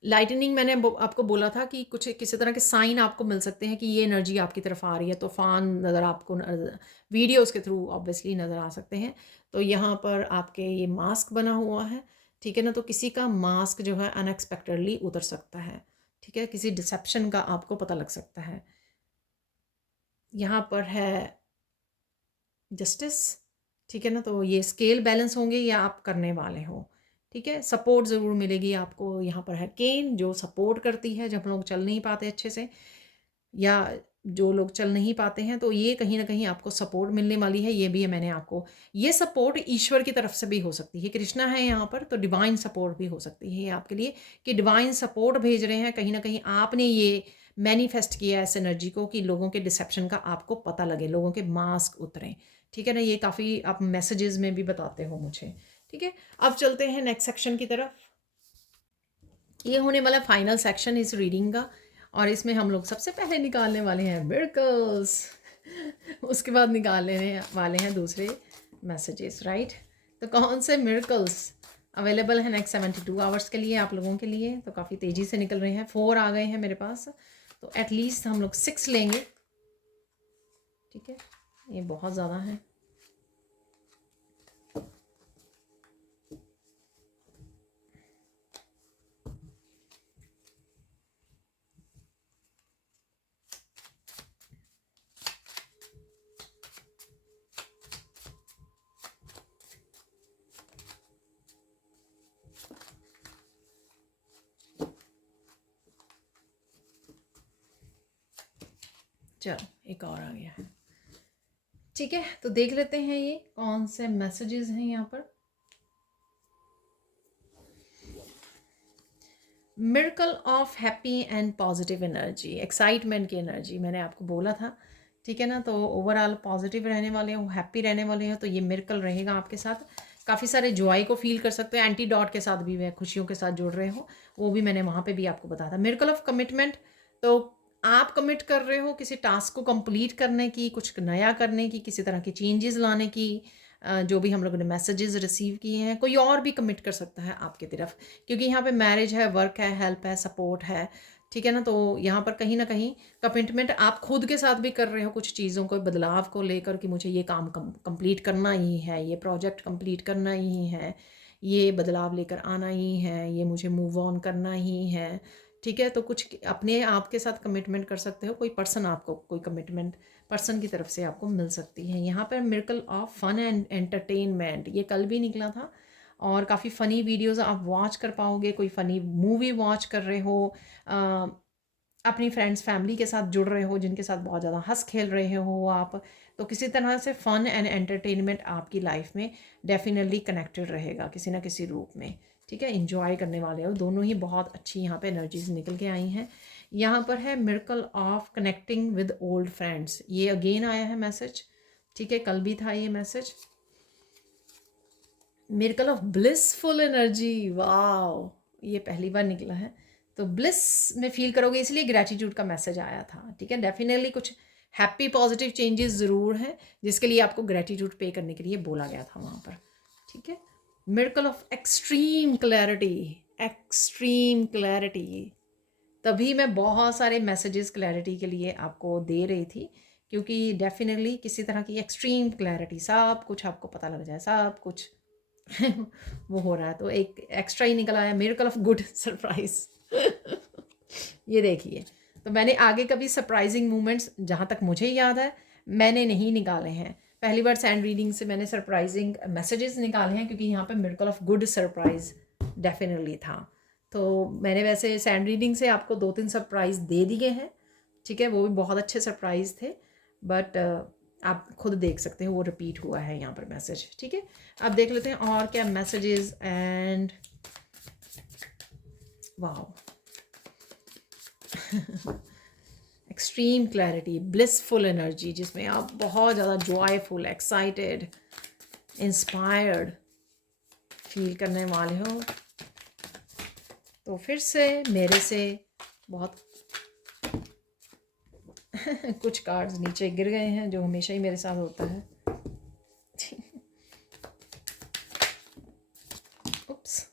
लाइटनिंग मैंने आपको बोला था कि कुछ किसी तरह के साइन आपको मिल सकते हैं कि ये एनर्जी आपकी तरफ आ रही है, तूफान नज़र आपको वीडियोस के थ्रू ऑब्वियसली नज़र आ सकते हैं। तो यहाँ पर आपके ये मास्क बना हुआ है, ठीक है ना, तो किसी का मास्क जो है अनएक्सपेक्टेडली उतर सकता है, ठीक है, किसी डिसेप्शन का आपको पता लग सकता है। यहाँ पर है जस्टिस, ठीक है ना, तो ये स्केल बैलेंस होंगे या आप करने वाले हो, ठीक है। सपोर्ट ज़रूर मिलेगी आपको। यहाँ पर है केन, जो सपोर्ट करती है जब लोग चल नहीं पाते अच्छे से, या जो लोग चल नहीं पाते हैं, तो ये कहीं ना कहीं आपको सपोर्ट मिलने वाली है। ये भी है मैंने आपको, ये सपोर्ट ईश्वर की तरफ से भी हो सकती है, कृष्णा है यहाँ पर, तो डिवाइन सपोर्ट भी हो सकती है ये आपके लिए, कि डिवाइन सपोर्ट भेज रहे हैं, कहीं ना कहीं आपने ये मैनिफेस्ट किया है इस एनर्जी को, कि लोगों के डिसेप्शन का आपको पता लगे, लोगों के मास्क उतरें, ठीक है ना। ये काफ़ी आप मैसेजेस में भी बताते हो मुझे, ठीक है। अब चलते हैं नेक्स्ट सेक्शन की तरफ। ये होने वाला फाइनल सेक्शन इस रीडिंग का, और इसमें हम लोग सबसे पहले निकालने वाले हैं मिरेकल्स, उसके बाद निकालने वाले हैं दूसरे मैसेजेस, राइट। तो कौन से मिरेकल्स अवेलेबल हैं नेक्स्ट 72 आवर्स के लिए आप लोगों के लिए, तो काफ़ी तेज़ी से निकल रहे हैं, 4 आ गए हैं मेरे पास, तो एटलीस्ट हम लोग 6 लेंगे, ठीक है, ये बहुत ज़्यादा है। चलो एक और आ गया है, ठीक है। तो देख लेते हैं ये कौन से मैसेजेस हैं यहाँ पर। Miracle of happy and positive energy, excitement की एनर्जी मैंने आपको बोला था, ठीक है ना। तो ओवरऑल पॉजिटिव रहने वाले हो, हैप्पी रहने वाले हो, तो ये मिरेकल रहेगा आपके साथ। काफ़ी सारे जॉय को फील कर सकते हो, एंटी डॉट के साथ भी वे खुशियों के साथ जुड़ रहे हो, वो भी मैंने वहाँ पे भी आपको बताया था। मिरेकल ऑफ कमिटमेंट, तो आप कमिट कर रहे हो किसी टास्क को कंप्लीट करने की, कुछ नया करने की, किसी तरह की चेंजेस लाने की, जो भी हम लोगों ने मैसेजेस रिसीव किए हैं, कोई और भी कमिट कर सकता है आपकी तरफ, क्योंकि यहाँ पे मैरिज है, वर्क है, हेल्प है, सपोर्ट है, ठीक है ना। तो यहाँ पर कहीं ना कहीं कमिटमेंट आप खुद के साथ भी कर रहे हो, कुछ चीज़ों को, बदलाव को लेकर, कि मुझे ये काम कंप्लीट करना ही है, ये प्रोजेक्ट कंप्लीट करना ही है, ये बदलाव लेकर आना ही है, ये मुझे मूव ऑन करना ही है, ठीक है। तो कुछ अपने आप के साथ कमिटमेंट कर सकते हो, कोई पर्सन आपको, कोई कमिटमेंट पर्सन की तरफ से आपको मिल सकती है। यहाँ पर miracle of fun and entertainment, ये कल भी निकला था, और काफ़ी फ़नी वीडियोज़ आप वॉच कर पाओगे, कोई फ़नी मूवी वॉच कर रहे हो, अपनी फ्रेंड्स फैमिली के साथ जुड़ रहे हो, जिनके साथ बहुत ज़्यादा हंस खेल रहे हो आप, तो किसी तरह से फ़न एंड एंटरटेनमेंट आपकी लाइफ में डेफिनेटली कनेक्टेड रहेगा किसी ना किसी रूप में, ठीक है। इंजॉय करने वाले हो, दोनों ही बहुत अच्छी यहाँ पे एनर्जीज निकल के आई हैं। यहाँ पर है miracle of connecting with old friends, ये अगेन आया है मैसेज, ठीक है, कल भी था ये message. Miracle of blissful energy, wow, ये पहली बार निकला है, तो ब्लिस में फील करोगे, इसलिए ग्रैटिट्यूड का मैसेज आया था, ठीक है। डेफिनेटली कुछ हैप्पी पॉजिटिव चेंजेस ज़रूर हैं जिसके लिए आपको ग्रैटिट्यूड पे करने के लिए बोला गया था वहाँ पर, ठीक है। Miracle of extreme clarity, extreme clarity, तभी मैं बहुत सारे मैसेजेस क्लैरिटी के लिए आपको दे रही थी, क्योंकि डेफिनेटली किसी तरह की एक्सट्रीम क्लैरिटी, सब कुछ आपको पता लग जाए, सब कुछ वो हो रहा है। तो एक एक्स्ट्रा ही निकल आया, मिरेकल ऑफ गुड सरप्राइज। ये देखिए, तो मैंने आगे कभी सरप्राइजिंग मोमेंट्स जहाँ तक मुझे याद है मैंने नहीं निकाले हैं। पहली बार सैंड रीडिंग से मैंने सरप्राइजिंग मैसेजेस निकाले हैं, क्योंकि यहाँ पे miracle of good surprise definitely था। तो मैंने वैसे सैंड रीडिंग से आपको 2-3 सरप्राइज दे दिए हैं, ठीक है, वो भी बहुत अच्छे सरप्राइज थे, बट आप खुद देख सकते हो वो रिपीट हुआ है यहाँ पर मैसेज, ठीक है। अब देख लेते हैं और क्या messages and wow extreme clarity, blissful energy, जिसमें आप बहुत ज़्यादा जॉयफुल, एक्साइटेड, इंस्पायर्ड फील करने वाले हो। तो फिर से मेरे से बहुत कुछ कार्ड्स नीचे गिर गए हैं, जो हमेशा ही मेरे साथ होता है। उप्स,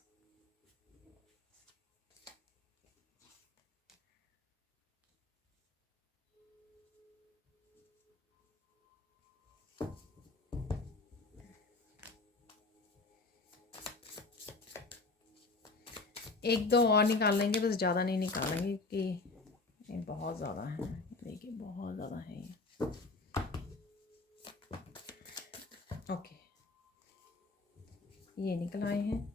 एक दो और निकाल लेंगे, बस ज़्यादा नहीं निकालेंगे कि ये बहुत ज़्यादा है, देखिए बहुत ज़्यादा है ये। ओके, ये निकल आए हैं।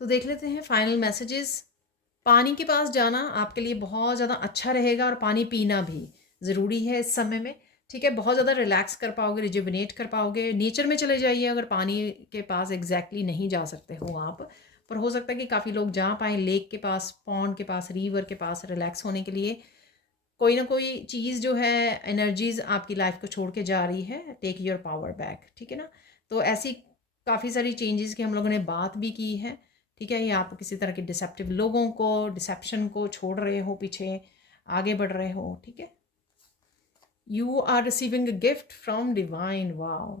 तो देख लेते हैं फाइनल मैसेजेस। पानी के पास जाना आपके लिए बहुत ज़्यादा अच्छा रहेगा, और पानी पीना भी ज़रूरी है इस समय में, ठीक है। बहुत ज़्यादा रिलैक्स कर पाओगे, रिजुविनेट कर पाओगे। नेचर में चले जाइए, अगर पानी के पास एग्जैक्टली नहीं जा सकते हो आप, पर हो सकता है कि काफ़ी लोग जा पाएँ लेक के पास, पॉन्ड के पास, रिवर के पास रिलैक्स होने के लिए। कोई ना कोई चीज़ जो है, एनर्जीज़ आपकी लाइफ को छोड़ के जा रही है, टेक योर पावर बैक, ठीक है ना। तो ऐसी काफ़ी सारी चेंजेस की हम लोगों ने बात भी की है, ठीक है। ये आप किसी तरह के डिसेप्टिव लोगों को, डिसेप्शन को छोड़ रहे हो पीछे, आगे बढ़ रहे हो, ठीक है। You are receiving a gift from divine, wow.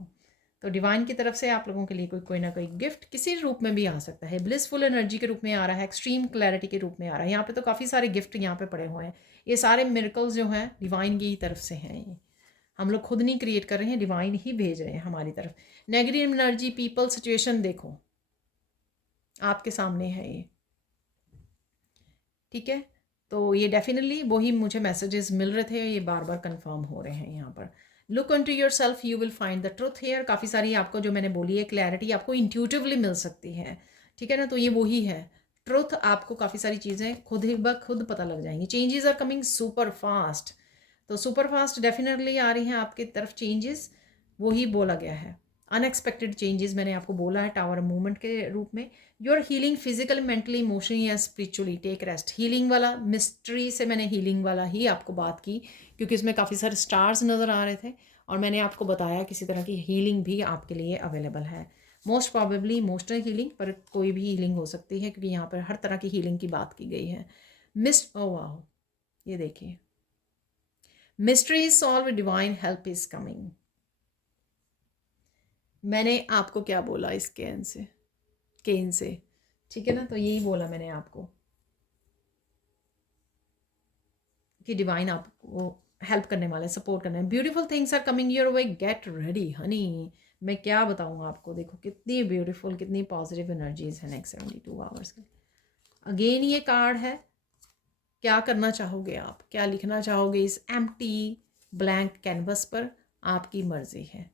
तो डिवाइन की तरफ से आप लोगों के लिए कोई ना कोई गिफ्ट किसी रूप में भी आ सकता है। ब्लिसफुल एनर्जी के रूप में आ रहा है, एक्सट्रीम क्लैरिटी के रूप में आ रहा है। यहाँ पे तो काफ़ी सारे गिफ्ट यहाँ पे पड़े हुए हैं। ये सारे मिरेकल्स जो हैं डिवाइन की तरफ से हैं, ये हम लोग खुद नहीं क्रिएट कर रहे हैं, डिवाइन ही भेज रहे हैं हमारी तरफ। नेगेटिव एनर्जी, पीपल, सिचुएशन देखो आपके सामने है ये, ठीक है। तो ये डेफिनेटली वही मुझे मैसेजेस मिल रहे थे, ये बार बार कंफर्म हो रहे हैं यहाँ पर। Look into yourself, you will find the truth here. काफ़ी सारी आपको जो मैंने बोली है क्लैरिटी आपको इंट्यूटिवली मिल सकती है, ठीक है ना। तो ये वही है ट्रुथ, आपको काफ़ी सारी चीज़ें खुद ही ब खुद पता लग जाएंगी। Changes are coming super fast, तो सुपर फास्ट डेफिनेटली आ रही हैं आपकी तरफ चेंजेस, वही बोला गया है। अनएक्सपेक्टेड चेंजेस मैंने आपको बोला है टावर मूवमेंट के रूप में। Your healing physical, mentally, emotionally या स्पिरिचुअली, टेक रेस्ट। हीलिंग वाला मिस्ट्री से मैंने हीलिंग वाला ही आपको बात की, क्योंकि इसमें काफ़ी सारे स्टार्स नज़र आ रहे थे, और मैंने आपको बताया किसी तरह की हीलिंग भी आपके लिए अवेलेबल है। मोस्ट प्रॉबेबली इमोशनल हीलिंग, पर कोई भी हीलिंग हो सकती है, क्योंकि यहाँ पर हर तरह की हीलिंग की बात की गई है। मिस्ट ओ वाह, ये देखिए, mystery is solve, divine help is coming. मैंने आपको क्या बोला इस केन से, ठीक है ना। तो यही बोला मैंने आपको कि डिवाइन आपको हेल्प करने वाले, सपोर्ट करने वाले। Beautiful things are coming your way, get ready honey. मैं क्या बताऊँ आपको, देखो कितनी ब्यूटीफुल, कितनी पॉजिटिव एनर्जीज है नेक्स्ट 72 आवर्स के। अगेन ये कार्ड है, क्या करना चाहोगे आप, क्या लिखना चाहोगे इस एम्प्टी ब्लैंक कैनवस पर, आपकी मर्जी है,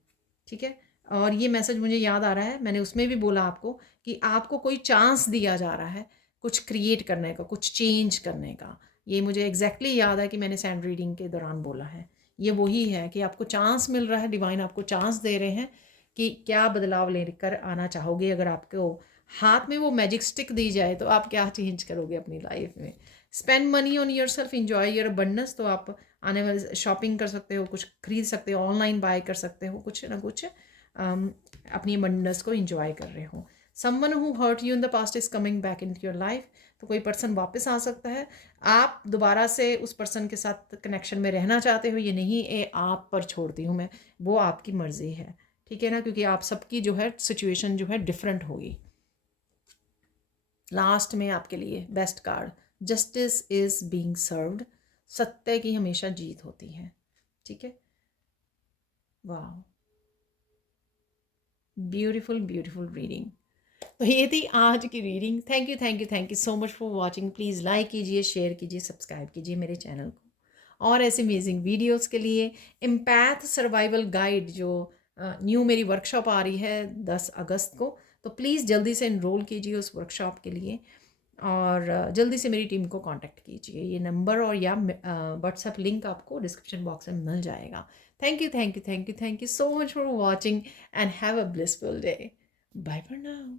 ठीक है। और ये मैसेज मुझे याद आ रहा है, मैंने उसमें भी बोला आपको कि आपको कोई चांस दिया जा रहा है कुछ क्रिएट करने का, कुछ चेंज करने का। ये मुझे एग्जैक्टली याद है कि मैंने सैंड रीडिंग के दौरान बोला है। ये वही है कि आपको चांस मिल रहा है, डिवाइन आपको चांस दे रहे हैं कि क्या बदलाव लेकर आना चाहोगे। अगर आपको हाथ में वो मैजिक स्टिक दी जाए तो आप क्या चेंज करोगे अपनी लाइफ में। Spend money on your self, enjoy your abundance. तो आप आने वाले शॉपिंग कर सकते हो, कुछ खरीद सकते हो, ऑनलाइन बाय कर सकते हो, कुछ ना कुछ अपनी अबंडेंस को इंजॉय कर रहे हो। Someone who hurt you in the past is coming back in your life. तो कोई पर्सन वापस आ सकता है, आप दोबारा से उस पर्सन के साथ कनेक्शन में रहना चाहते हो, ये नहीं ये आप पर छोड़ती हूँ मैं, वो आपकी मर्ज़ी है, ठीक है ना, क्योंकि आप सबकी जो है सिचुएशन जो है डिफरेंट होगी। लास्ट में आपके लिए best card, justice is being served. सत्य की हमेशा जीत होती है, ठीक है। वाह, ब्यूटीफुल ब्यूटीफुल रीडिंग। तो ये थी आज की reading. Thank you so much for watching. Please like कीजिए, शेयर कीजिए, सब्सक्राइब कीजिए मेरे चैनल को, और ऐसे अमेजिंग वीडियोस के लिए एम्पैथ सर्वाइवल गाइड जो न्यू मेरी वर्कशॉप आ रही है 10 अगस्त को, तो प्लीज़ जल्दी से इनरोल कीजिए उस वर्कशॉप के लिए, और जल्दी से मेरी टीम को कांटेक्ट कीजिए। ये नंबर और या व्हाट्सएप लिंक आपको डिस्क्रिप्शन बॉक्स में मिल जाएगा। Thank you so much for watching and have a blissful day. Bye for now.